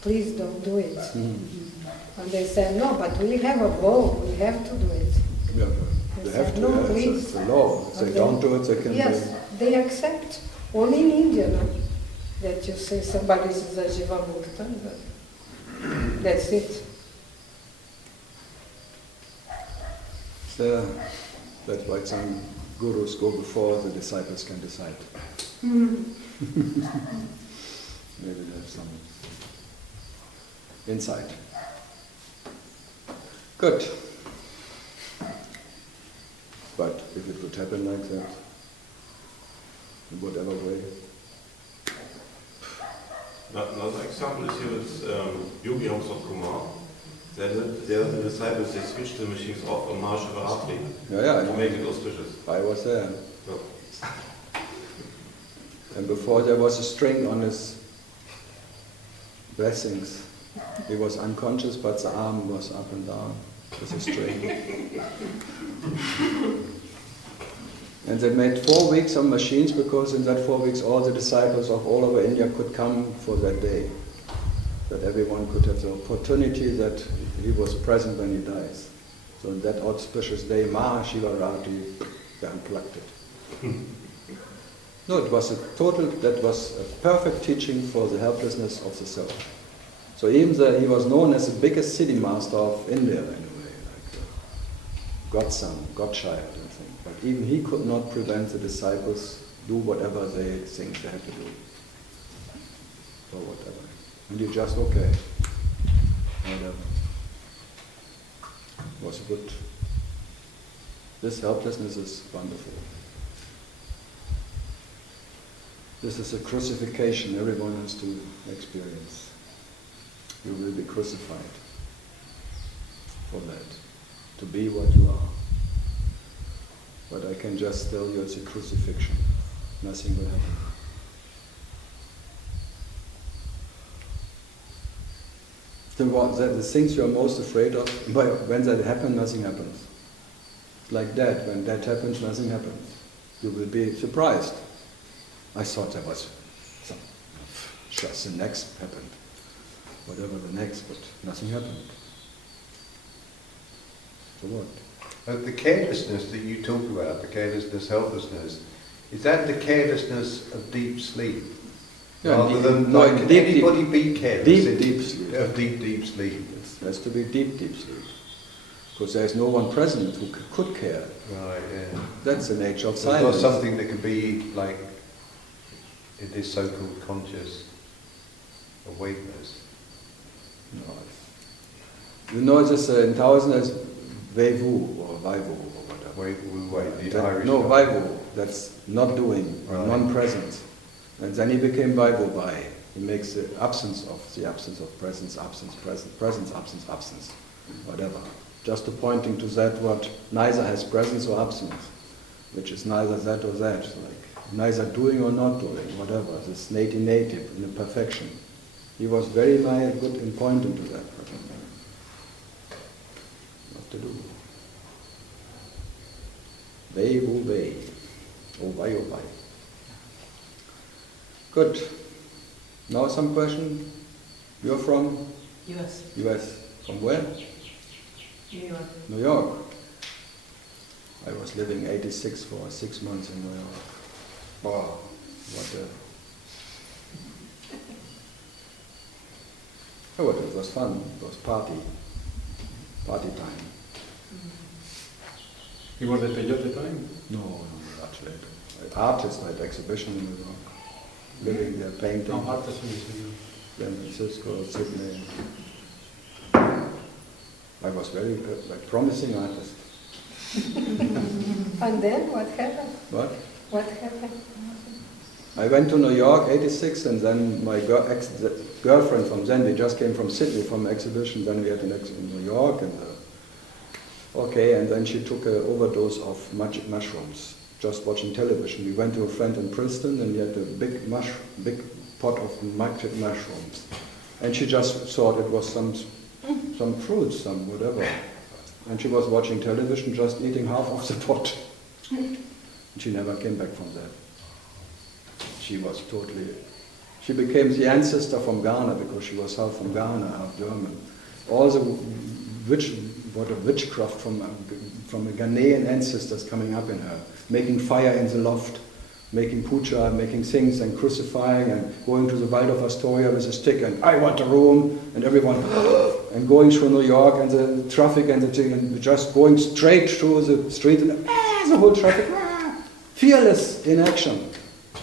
Please don't do it. And they said, no, but we have a vow, we have to do it. Yeah, they have to, no, yeah, please. it's a law. If they And don't do it, they can Yes, they accept. Only in India, no? That you say somebody is a Jiva Mukta, but that's it. So that's why some gurus go before the disciples can decide. Mm. Maybe they have some insight. Good. But if it would happen like that, in whatever way. Another example is here with Yogi Hamsat Kumar. There the disciples, they switched the machines off on Mahashivratri to make it auspicious. I was there. So. And before there was a string on his blessings. He was unconscious, but the arm was up and down with a string. And they made 4 weeks of machines because in that 4 weeks all the disciples of all over India could come for that day. That everyone could have the opportunity that he was present when he dies. So on that auspicious day, Mahashivratri, they unplugged it. No, it was that was a perfect teaching for the helplessness of the self. So even though he was known as the biggest city master of India in a way, like godson, godchild and things. But even he could not prevent the disciples do whatever they think they have to do. Or whatever. And you just, okay, whatever. Was good. This helplessness is wonderful. This is a crucifixion everyone has to experience. You will be crucified for that, to be what you are. But I can just tell you it's a crucifixion. nothing will happen. The things you are most afraid of, when that happens, nothing happens. Like that, when that happens, nothing happens. You will be surprised. I thought there was some, just the next happened, whatever the next, but nothing happened. So what? The carelessness that you talk about, the carelessness, helplessness, is that the carelessness of deep sleep? Yeah, rather than no, like, can anybody be careless? Deep sleep. Of deep sleep. It has to be deep sleep. Because there is no one present who could care. Right, yeah. That's the nature of It's silence. not something that can be like in this so-called conscious awakeness. No. You know, it's just in Taoism as Vei-Wu or Vai-Wu or whatever. The Irish. No, Vai-Wu. That's not doing, right. Non-presence. And then he became Vai-Wu-Vai. He makes the absence of presence, absence, presence, absence, whatever. Just pointing to that what neither has presence or absence, which is neither that or that, like neither doing or not doing, whatever. This Neti in the perfection. He was very good in pointing to that. What to do? Vei-Wu-Vai. Oh-Vai. Good. Now some question. You're from? US. US. From where? New York. New York. I was living 86 for 6 months in New York. Wow. What a... Oh, it was fun. It was party time. You were the peyote time? No, much later. Artist at exhibition in New York. Living there, painting. No, artist in New York. San Francisco, Sydney. I was very promising artist. And then what happened? What? What happened? I went to New York, 86, and then my girlfriend from then, we just came from Sydney from exhibition, then we had an exhibition in New York, and and then she took an overdose of magic mushrooms, just watching television. We went to a friend in Princeton, and he had a big pot of magic mushrooms. And she just thought it was some fruits, some whatever. And she was watching television, just eating half of the pot. And she never came back from that. She became the ancestor from Ghana, because she was half from Ghana, half German. All the witchcraft from a Ghanaian ancestors coming up in her, making fire in the loft, making puja, making things and crucifying and going to the Waldorf Astoria with a stick and I want a room, and everyone and going through New York and the traffic and the thing, and just going straight through the street and the whole traffic, fearless in action.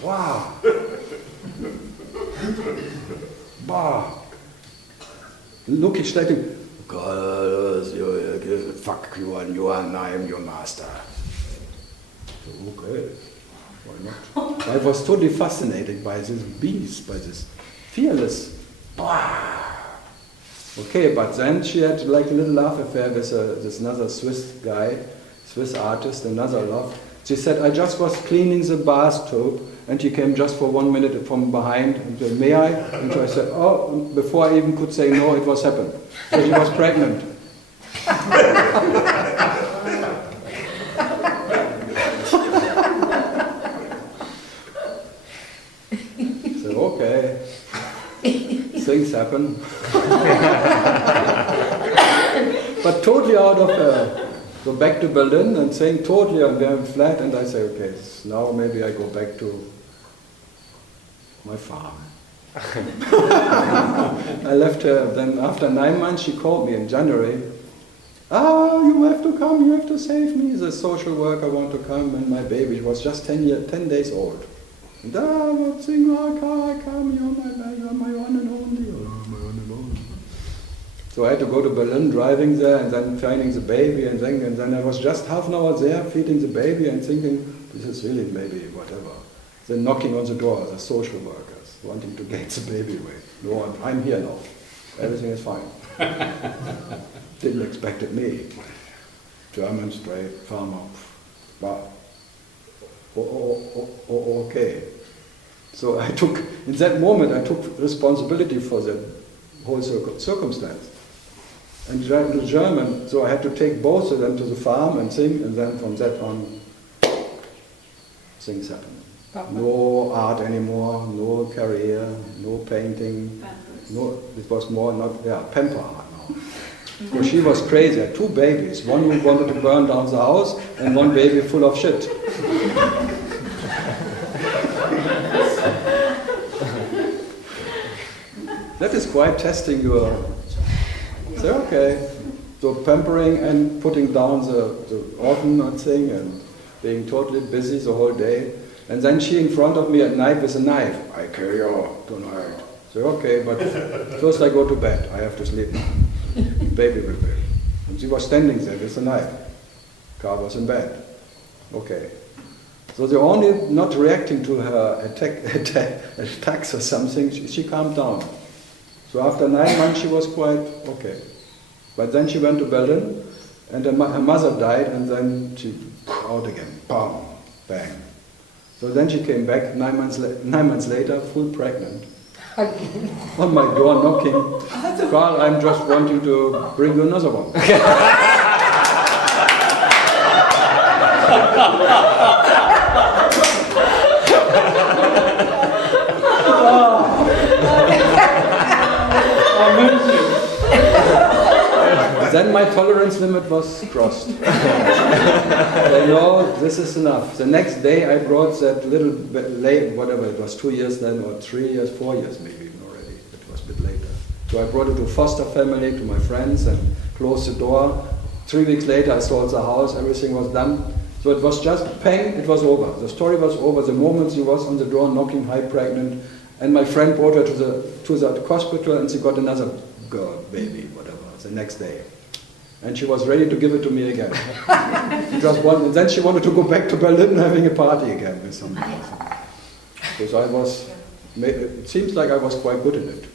Wow. Wow. Look each day, fuck you and you and I am your master. Okay, why not? I was totally fascinated by this beast, by this fearless. Okay, but then she had like a little love affair with this another Swiss artist, another love. She said, I just was cleaning the bathtub and he came just for 1 minute from behind and said, may I? And so I said, oh, before I even could say no, it was happened. So she was pregnant. So, okay, things happen. But totally out of go back to Berlin and saying totally I'm very flat, and I say, okay, now maybe I go back to my farm. I left her, then after 9 months she called me in January. You have to come, you have to save me. The social worker want to come, and my baby was just 10 days old. And what thing, I come, you're my one and only. So I had to go to Berlin, driving there, and then finding the baby, and then I was just half an hour there, feeding the baby, and thinking, this is really maybe whatever. Then knocking on the door, the social workers, wanting to get the baby away. No, I'm here now. Everything is fine. Didn't expect it me. German, straight, farmer. But okay. So I took, in that moment, I took responsibility for the whole circumstance. And the German, so I had to take both of them to the farm and sing, and then from that on, things happened. No art anymore, no career, no painting, no, it was more not, pamper art now. Because she was crazy, I had 2 babies, one who wanted to burn down the house, and one baby full of shit. That is quite testing your... So okay, so pampering and putting down the oven thing and being totally busy the whole day. And then she in front of me at night with a knife. I kill you tonight. So okay, but first I go to bed. I have to sleep. Baby will be. And she was standing there with a knife. Carl was in bed. Okay. So the only not reacting to her attacks or something, she calmed down. So after 9 months she was quite okay. But then she went to Berlin and her mother died and then she out again. Bam, bang. So then she came back 9 months later, full pregnant. On my door knocking. Carl, I'm just wanting to bring you another one. Then my tolerance limit was crossed. No, this is enough. The next day I brought that little bit late, whatever, it was 2 years then, or 3 years, 4 years maybe even already. It was a bit later. So I brought it to foster family, to my friends, and closed the door. 3 weeks later I sold the house, everything was done. So it was just bang, it was over. The story was over the moment she was on the door knocking, high pregnant, and my friend brought her to the hospital and she got another girl, baby, whatever, the next day. And she was ready to give it to me again. And then she wanted to go back to Berlin having a party again with somebody else. Because it seems like I was quite good in it.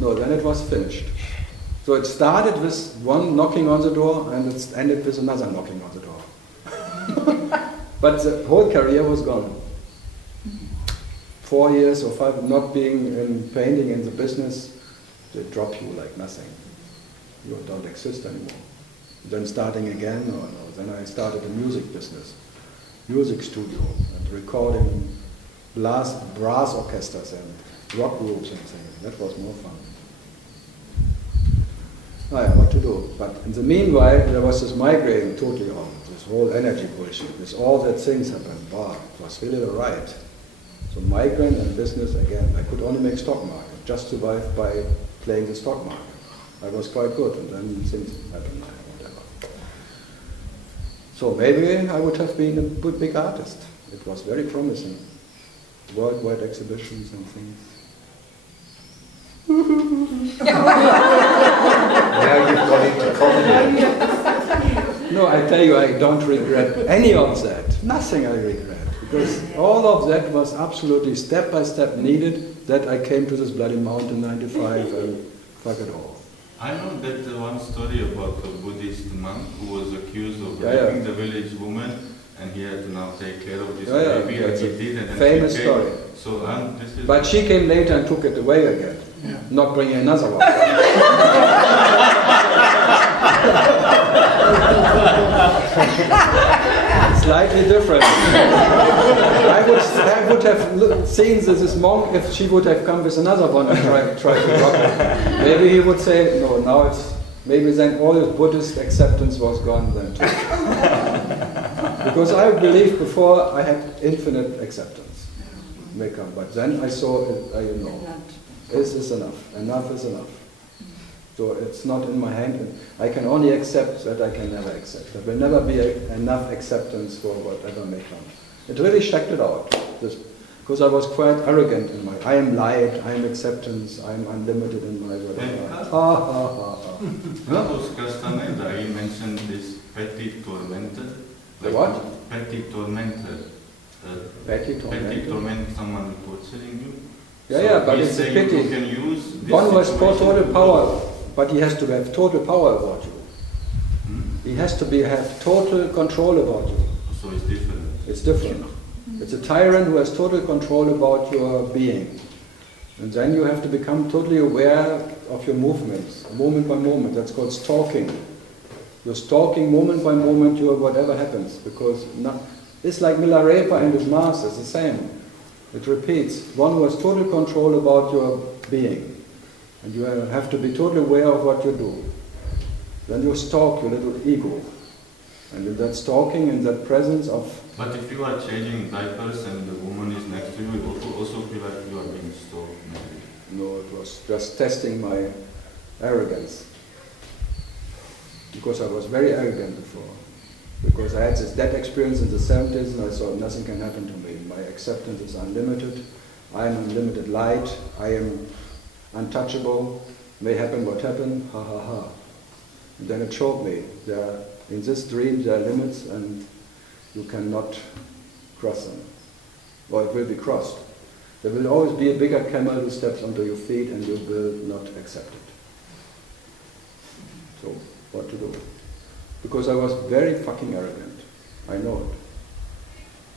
No, then it was finished. So it started with one knocking on the door and it ended with another knocking on the door. But the whole career was gone. 4 years or 5 not being in painting in the business, they drop you like nothing. You don't exist anymore. Then starting again, then I started a music business, music studio, and recording brass orchestras and rock groups and things. That was more fun. What to do? But in the meanwhile, there was this migraine totally on, this whole energy bullshit, this all that things happened. Wow, it was really a riot. So migraine and business again. I could only make stock market, just survive by playing the stock market. I was quite good, and then things happened, whatever. So maybe I would have been a big artist. It was very promising. Worldwide exhibitions and things. Now you've got into comedy. No, I tell you, I don't regret any of that. Nothing I regret. Because all of that was absolutely step by step needed that I came to this bloody mountain in '95 and fuck it all. I know that one story about a Buddhist monk who was accused of raping the village woman and he had to now take care of this baby and he did it. Famous story. So, this is but she came later and took it away again, not bringing another one. Slightly different. I would have seen this monk if she would have come with another one and tried to rock it. Maybe he would say, no, now it's, maybe then all his Buddhist acceptance was gone then too. Because I believed before I had infinite acceptance. But then I saw, this is enough. Enough is enough. So it's not in my hand. I can only accept that I can never accept. There will never be enough acceptance for whatever may come. It really checked it out. Because I was quite arrogant in my, I am light, I am acceptance, I am unlimited in my whatever. Carlos Castaneda, he mentioned this petty tormentor. The what? Petty tormentor. Petty torment someone torturing you. But it's a pity. You can use this one was for total power, but he has to have total power about you. He has to have total control about you. So it's different. It's different. It's a tyrant who has total control about your being. And then you have to become totally aware of your movements, moment by moment. That's called stalking. You're stalking moment by moment whatever happens, because it's like Milarepa and his master, it's the same. It repeats. One who has total control about your being. And you have to be totally aware of what you do. Then you stalk your little ego. And in that stalking, in that presence of... But if you are changing diapers and the woman is next to you, it will also feel like you are being stalked, maybe. No, it was just testing my arrogance. Because I was very arrogant before. Because I had this death experience in the 70s and I thought nothing can happen to me. My acceptance is unlimited. I am unlimited light. I am untouchable. May happen what happen. Ha ha ha. And then it showed me in this dream there are limits and you cannot cross them. Or it will be crossed. There will always be a bigger camel who steps onto your feet and you will not accept it. So, what to do? Because I was very fucking arrogant. I know it.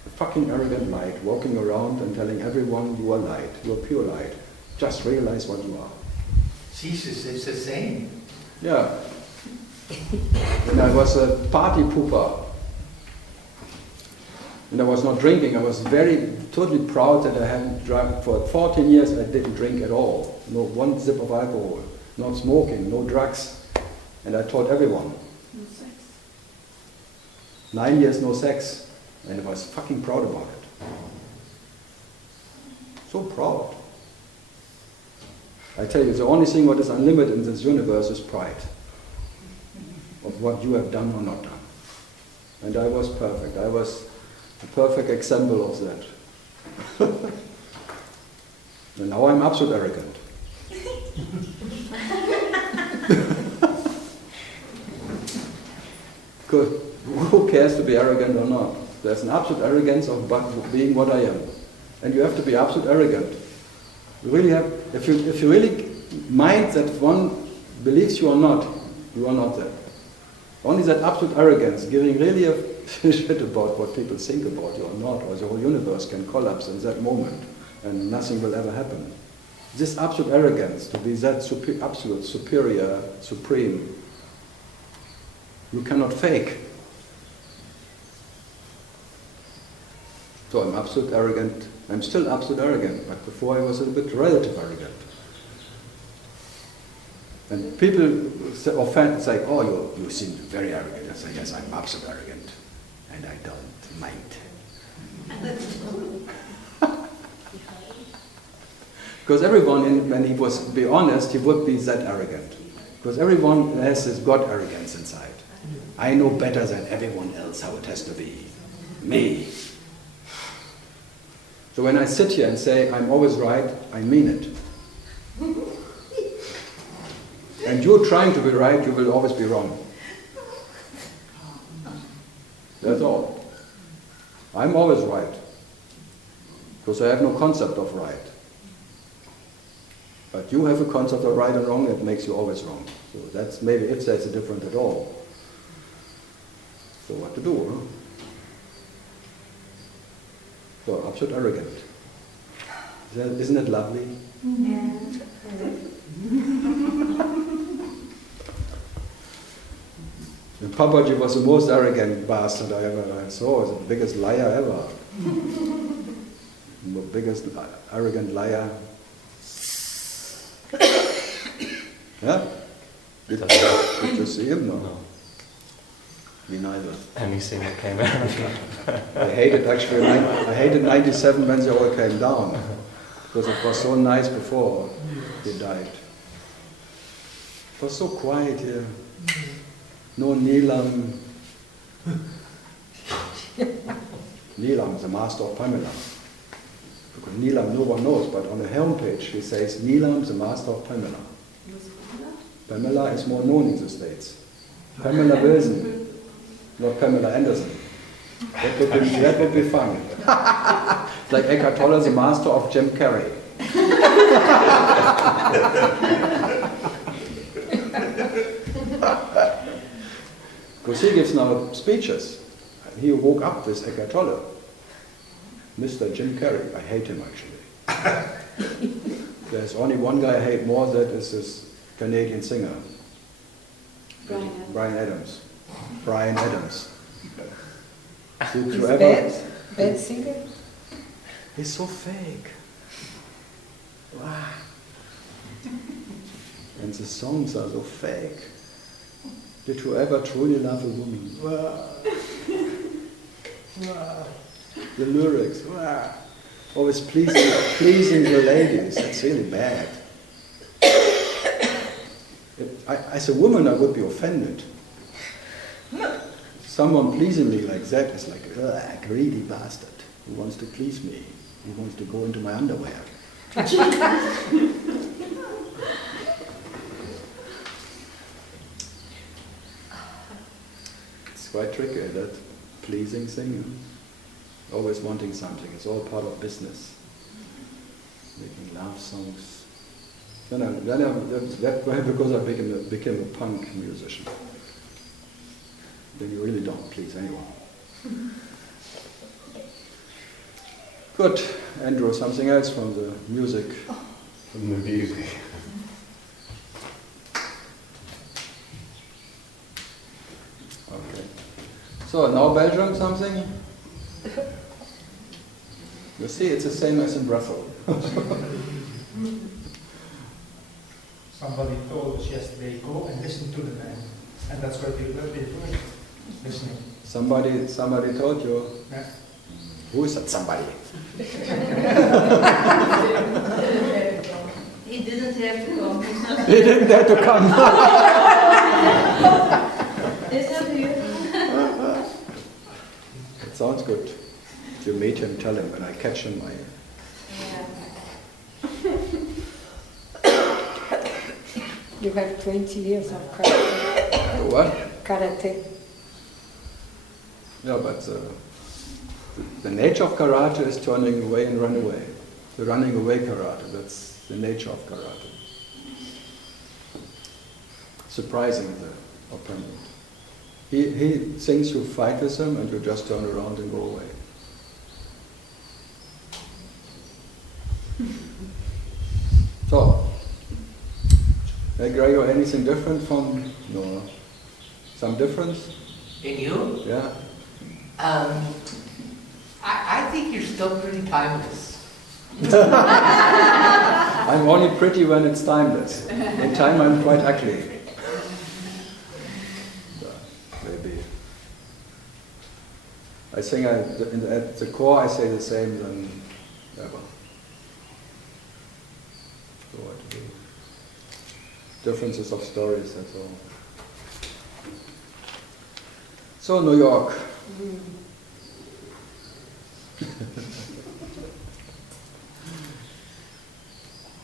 A fucking arrogant light, walking around and telling everyone you are light, you are pure light. Just realize what you are. Jesus, it's the same. Yeah. And I was a party pooper. And I was not drinking. I was totally proud that I hadn't drunk. For 14 years I didn't drink at all. No one sip of alcohol. Not smoking, no drugs. And I told everyone. No sex. 9 years no sex. And I was fucking proud about it. So proud. I tell you, the only thing what is unlimited in this universe is pride. Of what you have done or not done. And I was perfect. I was a perfect example of that. And now I'm absolute arrogant. Because who cares to be arrogant or not? There's an absolute arrogance of being what I am. And you have to be absolute arrogant. You really have, if you really mind that one believes you are not that. Only that absolute arrogance, giving really a shit about what people think about you or not, or the whole universe can collapse in that moment and nothing will ever happen. This absolute arrogance, to be that absolute, superior, supreme, you cannot fake. So I'm absolute arrogant. I'm still absolute arrogant, but before I was a little bit relative arrogant. And people offend, say, oh, you seem very arrogant. I say, yes, I'm absolute arrogant. And I don't mind. Because everyone, when he was, to be honest, he would be that arrogant. Because everyone has this God arrogance inside. I know better than everyone else how it has to be. Me. So when I sit here and say, I'm always right, I mean it. And you're trying to be right, you will always be wrong. That's all. I'm always right. Because I have no concept of right. But you have a concept of right and wrong, it makes you always wrong. So that's maybe, if that's a difference at all. So what to do, huh? So absolute arrogant. Isn't it lovely? Yeah. And Papaji was the most arrogant bastard I ever saw. He was the biggest liar ever. The biggest arrogant liar. Yeah? Did you see him? No. Me neither. Anything that came out. I hated 97 when they all came down. Because it was so nice before they died. It was so quiet here. No Neelam. Neelam, the master of Pamela. Because Neelam no one knows, but on the homepage he says Neelam, the master of Pamela. Pamela is more known in the States. Pamela Wilson, not Pamela Anderson. That would be fun. It's like Eckhart Tolle, the master of Jim Carrey. Because he gives now speeches. He woke up with Eckhart Tolle. Mr. Jim Carrey. I hate him actually. There's only one guy I hate more, that is this Canadian singer. Brian Adams. Brian Adams. He's bad singer? He's so fake. Wow. And the songs are so fake. Did you ever truly love a woman? Wow. Wow. The lyrics. Wow. Always pleasing the ladies. That's really bad. As a woman, I would be offended. Someone pleasing me like that is like, a greedy bastard who wants to please me. He wants to go into my underwear. It's quite tricky, that pleasing thing. Always wanting something. It's all part of business. Making love songs. That's because I became a punk musician. Then you really don't please anyone. Good. Andrew, something else from the music? From the music. Okay. So, now Belgium, something? You see, it's the same as in Brussels. Somebody told us yesterday, go and listen to the man. And that's what we're doing, listening. Somebody told you? Yeah. Who is that somebody? He didn't have to come. He didn't have to come. It's up to you. It sounds good. If you meet him, tell him. When I catch him, You have 20 years of karate. What? Karate. Yeah, but the nature of karate is turning away and run away. The running away karate, that's the nature of karate. Surprising, the opponent. He thinks you fight with him and you just turn around and go away. So, hey Gregor, anything different from, no, some difference? In you? Yeah. I think you're still pretty timeless. I'm only pretty when it's timeless. In time I'm quite ugly. Maybe. I think at the core I say the same than ever. So what to do? Differences of stories, that's all. So New York.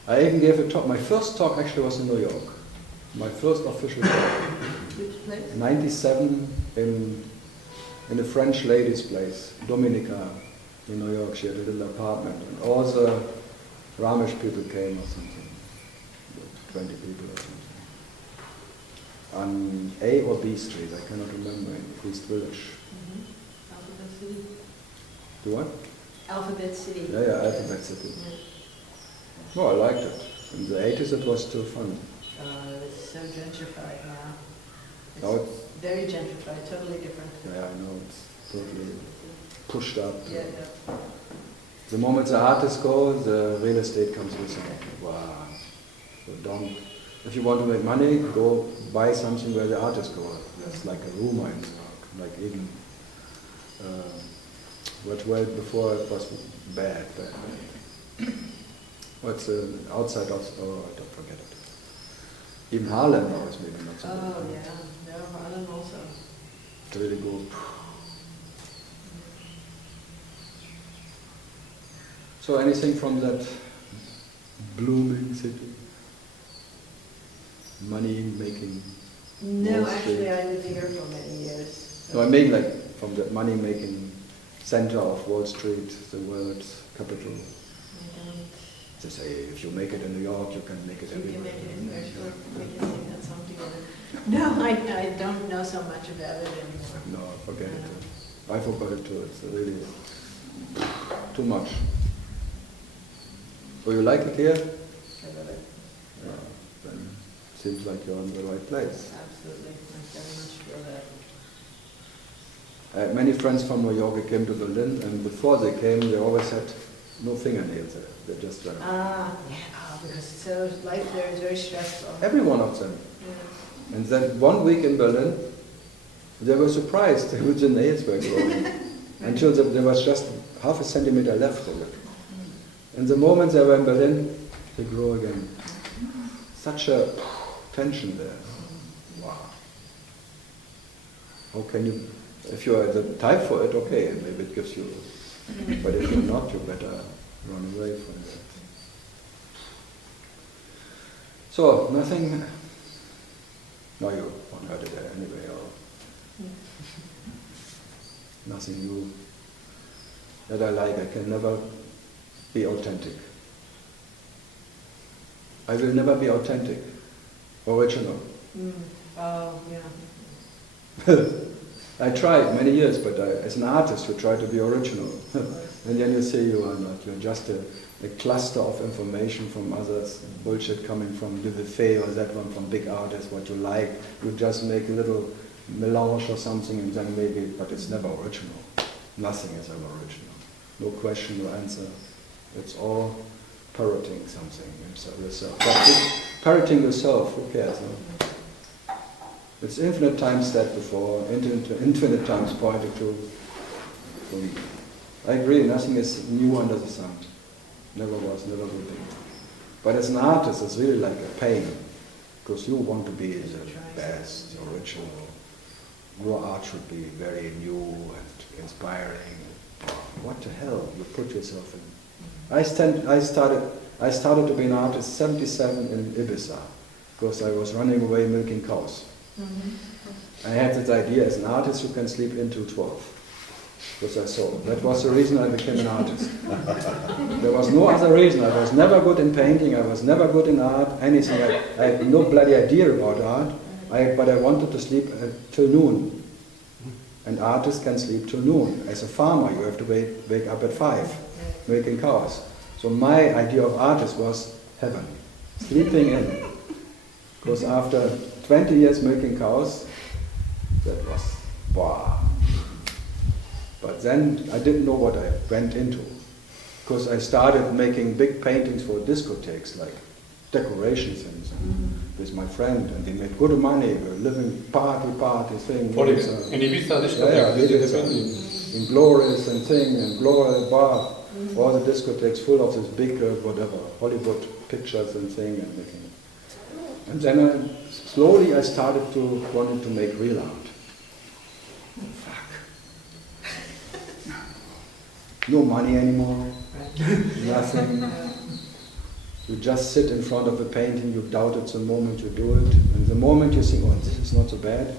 I even gave a talk. My first talk actually was in New York. My first official talk. Which place? 97 in a French lady's place, Dominica, in New York. She had a little apartment, and all the Ramesh people came or something, 20 people or something. On A or B Street, I cannot remember, in East Village. Alphabet City. The what? Alphabet City. Yeah, Alphabet City. No, I liked it. In the 80s it was still fun. It's so gentrified now. Now It's very gentrified, totally different. Yeah, I know, it's totally pushed up. Yeah, yeah. The moment the artists go, the real estate comes with it. Wow. So don't. If you want to make money, go buy something where the artists go. That's like a rumor in New York. Like even, well before it was bad. What's outside of, oh, I don't forget it. Even Harlem now is maybe not so bad. Oh, yeah. No, Harlem also. To really go. So anything from that blooming city? Money making? No, actually I lived here for many years. So. No, I mean like from the money making center of Wall Street, the world's capital. to say, if you make it in New York, you can make it everywhere. You can make it in there, sure. We can sing that song together. No, I don't know so much about it anymore. No, forget it. I forgot it too. It's really too much. So you like it here? I love it. Yeah, then it seems like you're in the right place. Absolutely. I very much feel that. I had many friends from New York who came to Berlin, and before they came, they always had no fingernails there. They just yeah, because life there is very stressful. Every one of them. Yeah. And then 1 week in Berlin, they were surprised how the nails were growing. Until there was just half a centimeter left of it. And the moment they were in Berlin, they grow again. Such a tension there. Wow. How can you, if you are the type for it, okay, maybe it gives you, but if you're not, you better run away from that. So, nothing, no, you heard it anyway, or nothing new that I like. I can never be authentic. I will never be authentic, original. Oh, yeah. I tried many years, but as an artist, you try to be original. And then you say you are not. You're just a cluster of information from others, bullshit coming from Le Buffet or that one from big artists, what you like. You just make a little melange or something and then maybe, but it's never original. Nothing is ever original. No question, no answer. It's all parroting something yourself. But parroting yourself, who cares? No? It's infinite times said before, infinite times pointed to. I agree, nothing is new under the sun. Never was, never will be. But as an artist, it's really like a pain, because you want to be the best, the original. Your art should be very new and inspiring. What the hell you put yourself in? I started to be an artist 77 in Ibiza, because I was running away milking cows. I had this idea, as an artist you can sleep into 12. Because I saw. That was the reason I became an artist. There was no other reason. I was never good in painting, I was never good in art, anything. I had no bloody idea about art, but I wanted to sleep till noon. And artists can sleep till noon. As a farmer, you have to wake up at 5, milking cows. So my idea of artist was heaven, sleeping in. Because after 20 years milking cows, that was, wow. But then I didn't know what I went into. Because I started making big paintings for discotheques, like decoration things, with my friend, and they made good money. We were living party thing. For in Ibiza discotheque? Yeah, in Glorious and thing, and Gloria Bar, all the discotheques full of this big, whatever, Hollywood pictures and thing, and making. And then slowly I started to wanting to make real art. No money anymore, nothing. You just sit in front of a painting, you doubt it the moment you do it, and the moment you think, oh, this is not so bad,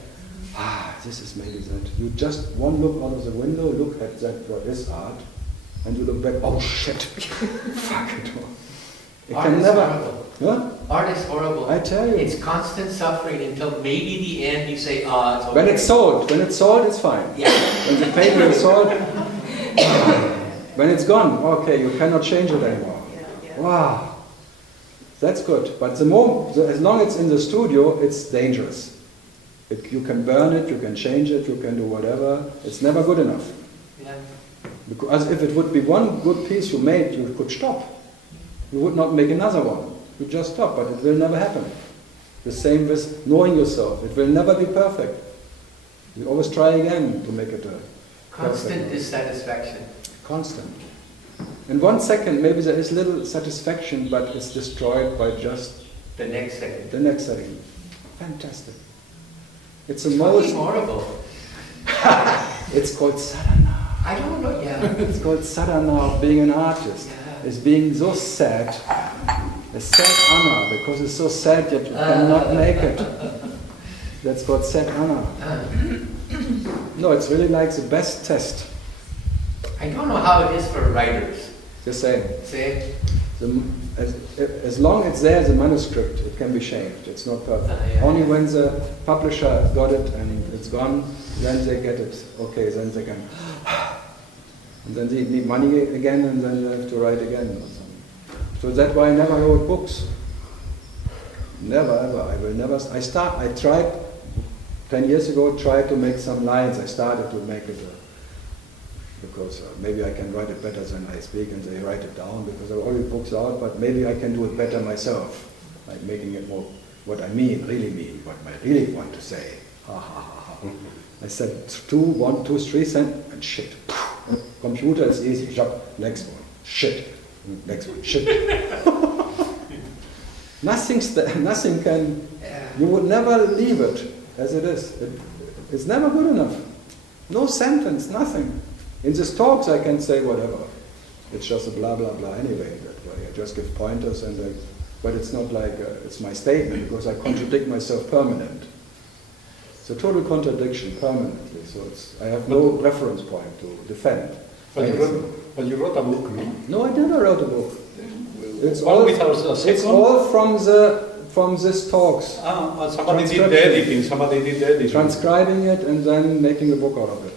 this is maybe that. You just one look out of the window, look at that, what is art, and you look back, oh shit, fuck it. It art can is never. horrible. Huh? Art is horrible. I tell you. It's constant suffering until maybe the end you say, it's okay. When it's sold, it's fine. Yeah. When the painting is sold, when it's gone, okay, you cannot change it anymore. Wow, that's good. But as long as it's in the studio, it's dangerous. You can burn it, you can change it, you can do whatever. It's never good enough. Yeah. Because if it would be one good piece you made, you could stop. You would not make another one. You just stop, but it will never happen. The same with knowing yourself. It will never be perfect. You always try again to make it a constant dissatisfaction. Constant. In 1 second, maybe there is little satisfaction, but it's destroyed by just the next second. The next second. Fantastic. It's the most horrible. It's called sadhana. I don't know. Yeah. It's called sadhana of being an artist. Yeah. It's being so sad. A sad Anna, because it's so sad that you cannot make it. That's called sad Anna. No, it's really like the best test. I don't know how it is for writers. The same. Same. As long as there's a manuscript, it can be changed. It's not perfect. Yeah. Only when the publisher got it and it's gone, then they get it. Okay, then they can. And then they need money again, and then you have to write again or something. So that's why I never wrote books. Never ever. I will never. I tried 10 years ago. Tried to make some lines. I started to make it. Because maybe I can write it better than I speak, and they write it down, because there are already books out, but maybe I can do it better myself, like making it more what I really mean, what I really want to say. Ha ha ha ha. I said 2, 1, 2, 3 cents, and shit. Computer is easy, next one, shit. Next one, shit. Nothing can, you would never leave it as it is. It's never good enough. No sentence, nothing. In these talks I can say whatever. It's just a blah blah blah anyway. I just give pointers, but it's not like it's my statement, because I contradict myself permanent. It's a total contradiction permanently. So I have no reference point to defend. But you wrote a book, no? No, I never wrote a book. It's all from these talks. Somebody did the editing. Transcribing it and then making a book out of it.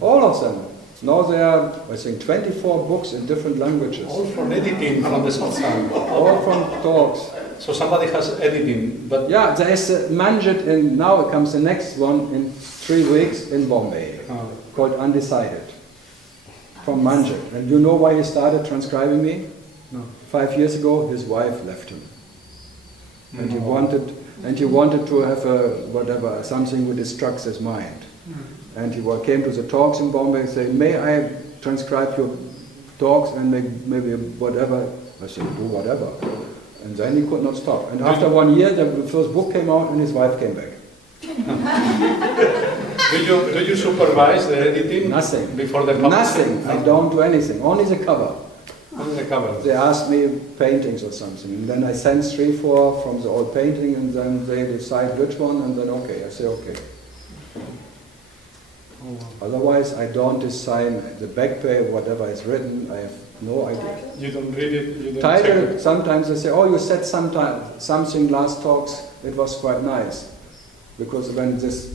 All of them. Now there are, I think, 24 books in different languages. All from editing from the Selftalks. All from talks. So somebody has editing, but... Yeah, there is a Manjit in, now comes the next one in 3 weeks in Bombay, called Undecided, from Manjit. And you know why he started transcribing me? No. 5 years ago, his wife left him. And he wanted to have something which instructs his mind. And he came to the talks in Bombay and said, may I transcribe your talks and maybe whatever? I said, do whatever. And then he could not stop. And after 1 year, the first book came out and his wife came back. Do you supervise the editing? Nothing. Before the publishing? Nothing. I don't do anything. Only the cover. Only the cover. They ask me paintings or something. And then I send 3, 4 from the old painting, and then they decide which one, and then okay. I say okay. Otherwise, I don't design the back page, whatever is written. I have no idea. You don't read it? You don't Title, check it? sometimes they say, oh, you said something last talks, it was quite nice. Because when this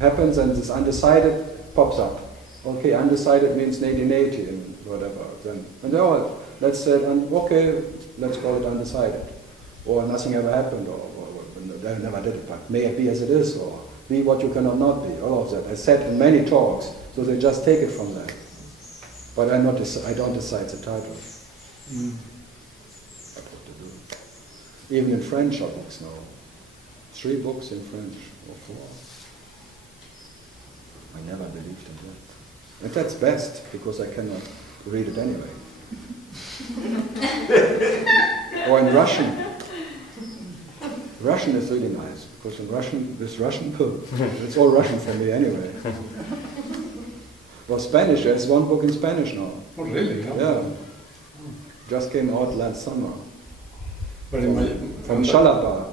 happens and this undecided pops up. Okay, undecided means Neti and whatever. Then let's say, okay, let's call it undecided. Or nothing ever happened, or they never did it, but may it be as it is, or be what you cannot not be, all of that. I said in many talks, so they just take it from there. But I don't decide the title. That's what to do. Even in French are books now. 3 books in French, or 4. I never believed in that. And that's best, because I cannot read it anyway. Or in Russian. Russian is really nice, because in Russian, it's all Russian for me anyway. Or Spanish, there's 1 book in Spanish now. Oh, really? Yeah. Just came out last summer. From Shalaba.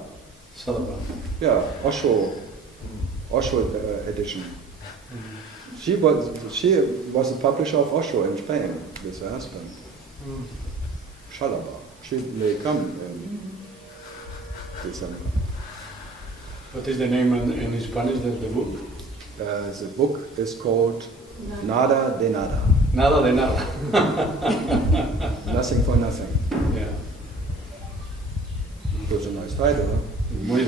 Shalaba. Yeah, Osho edition. She was the publisher of Osho in Spain with her husband. Shalaba. She may come in December. What is the name in Spanish of the book? The book is called Nada de Nada. Nada de Nada. Nothing for nothing. Yeah. It was a nice title, huh? Muy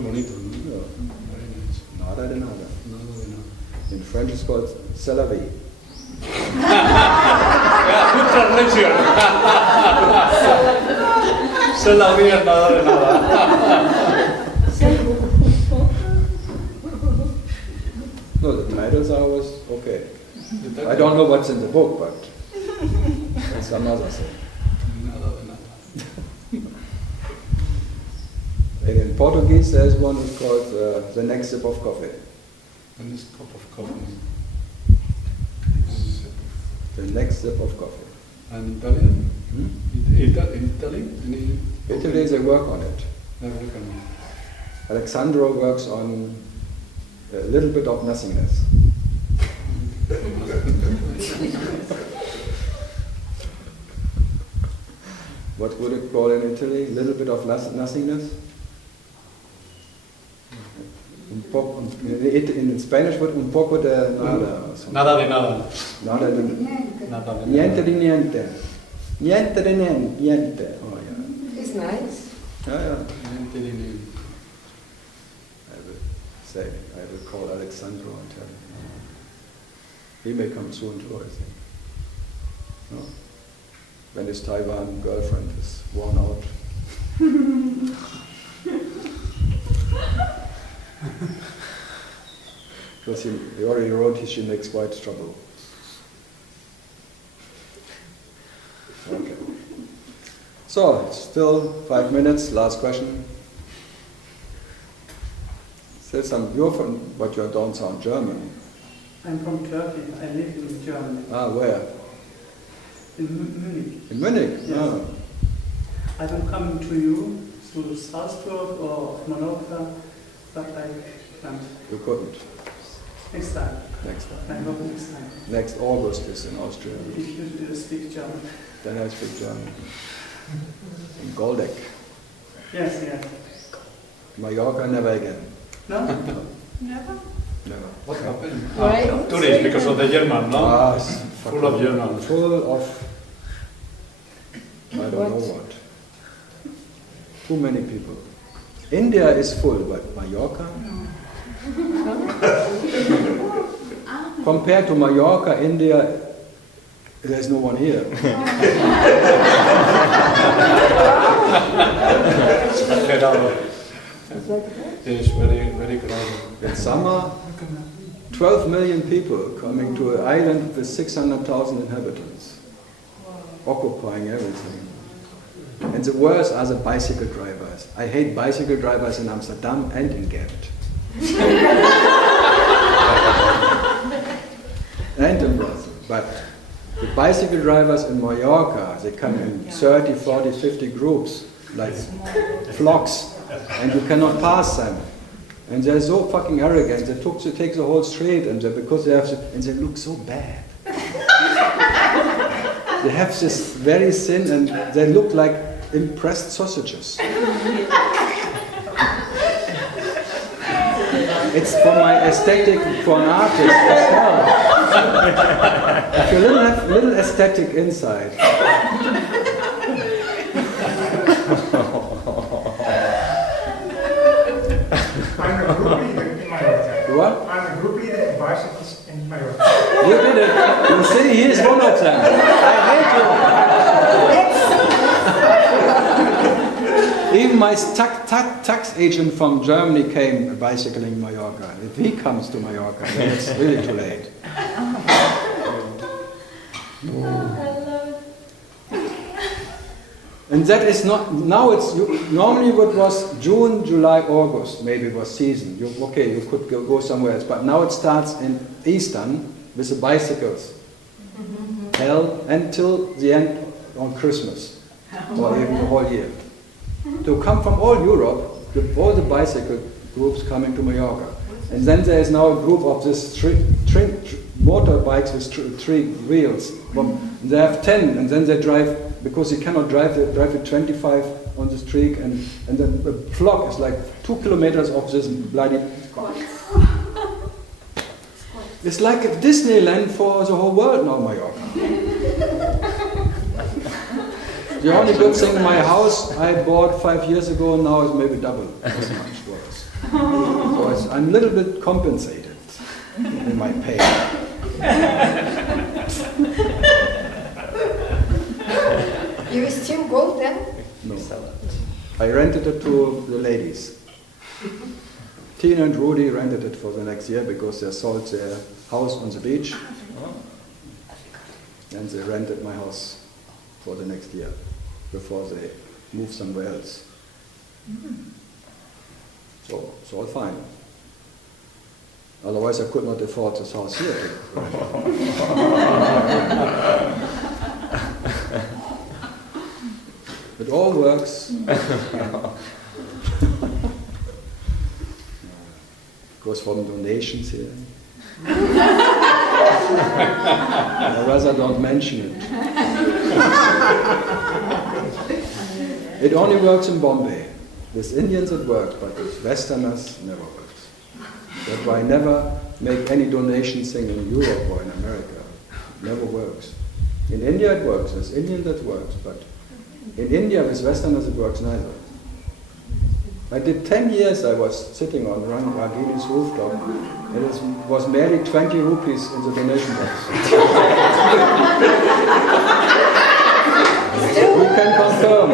bonito. Yeah. Very nice. Nada de Nada. Nada de Nada. In French it's called C'est la vie. Yeah, good translation. C'est la vie, nada de nada. No, the titles are always okay. I don't know what's in the book, but that's some other thing. And in Portuguese, there's one that's called The Next Sip of Coffee. The next cup of coffee. The Next Sip of Coffee. And Italian? In Italy? Italy, they work on it. They work on it. Alexandro works on a little bit of nothingness. What would it call in Italy? A little bit of nothingness? In Spanish, what un poco de nada. Nada de nada. Nada de Nada de niente di niente. Niente di niente. Oh yeah. It's nice. Yeah. Niente di niente. I will call Alexandro and tell him. He may come soon too, I think. No? When his Taiwan girlfriend is worn out. Because he already wrote she makes quite trouble. Okay. So, it's still 5 minutes, last question. Say some, you're from, but you don't sound German. I'm from Turkey. I live in Germany. Ah, where? In Munich. In Munich? Yes. Ah. I will come to you to Salzburg or Mallorca, but I can't. You couldn't. Next time. Next time. I hope next time. Next August is in Austria. If you speak German. Then I speak German. In Goldeck. Yes, yes. Mallorca, never again. No? Never? Never. What happened? Why? Tourists, because of the German, no? Ah, it's Full of German. Full of, I don't know what. Too many people. India is full, but Mallorca? Compared to Mallorca, India, there's no one here. It's very, very crowded. In summer, 12 million people coming to an island with 600,000 inhabitants, occupying everything. And the worst are the bicycle drivers. I hate bicycle drivers in Amsterdam and in Ghent. And in Brussels. But the bicycle drivers in Mallorca, they come in 30, 40, 50 groups, like flocks, and you cannot pass them. And they're so fucking arrogant, they take the whole street, and because they have, and they look so bad. They have this very thin, and they look like impressed sausages. It's for my aesthetic, for an artist as well. If you have a little aesthetic inside. I'm a group leader in Mallorca. What? I'm a group leader in bicycles in Mallorca. You did it. You see, he is one of them. I hate you. Even my tax agent from Germany came bicycling in Mallorca. If he comes to Mallorca, then it's really too late. And that is not, now it's, normally what was June, July, August, maybe was season. You could go somewhere else. But now it starts in Eastern with the bicycles. Hell, until the end on Christmas. Or even the whole year. To come from all Europe, all the bicycle groups coming to Mallorca. And then there is now a group of this motorbikes with three wheels. They have 10, and then they drive, because you cannot drive, they drive at 25 on the street, and then the flock is like 2 kilometers of this bloody... It's like a Disneyland for the whole world now, Mallorca. The only good thing in my house I bought 5 years ago now is maybe double as much worse. So I'm a little bit compensated in my pay. You will still go then? No. I rented it to the ladies. Tina and Rudy rented it for the next year because they sold their house on the beach. And they rented my house for the next year before they move somewhere else. So it's all fine. Otherwise I could not afford this house here. It all works. Goes from donations here. I rather don't mention it. It only works in Bombay. With Indians it works, but with Westerners never works. That's why I never make any donation thing in Europe or in America. Never works. In India it works, with Indians it works, but in India with Westerners it works neither. I did 10 years, I was sitting on Ragini's rooftop, and it was barely 20 rupees in the donation box. You can confirm.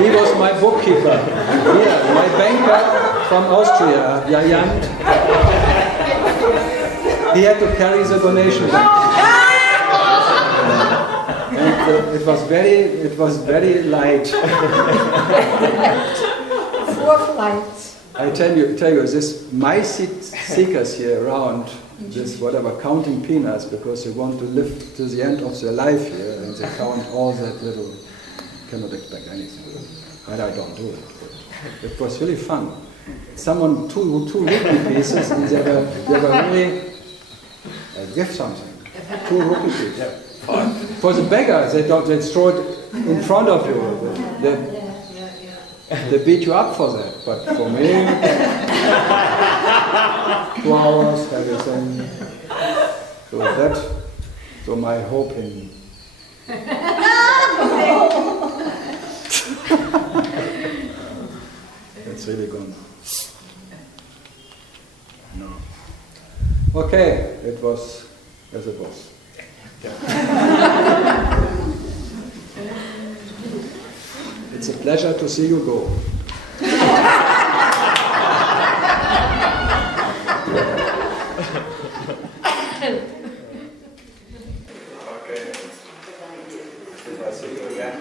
He was my bookkeeper. Here, my banker from Austria, Jayant. He had to carry the donation box. And it was very light. 4 flights. I tell you, this mice seekers here around, this whatever, counting peanuts because they want to live to the end of their life here, and they count all that little, cannot expect anything. But I don't do it. It was really fun. Someone, two rupee pieces, and they were really, give something. 2 rupee pieces. For the beggars, they throw it in front of you. They beat you up for that, but for me, 2 hours, everything. So my hope in. It's really gone. No. Okay, it was as it was. It's a pleasure to see you go. Okay. If I see you again.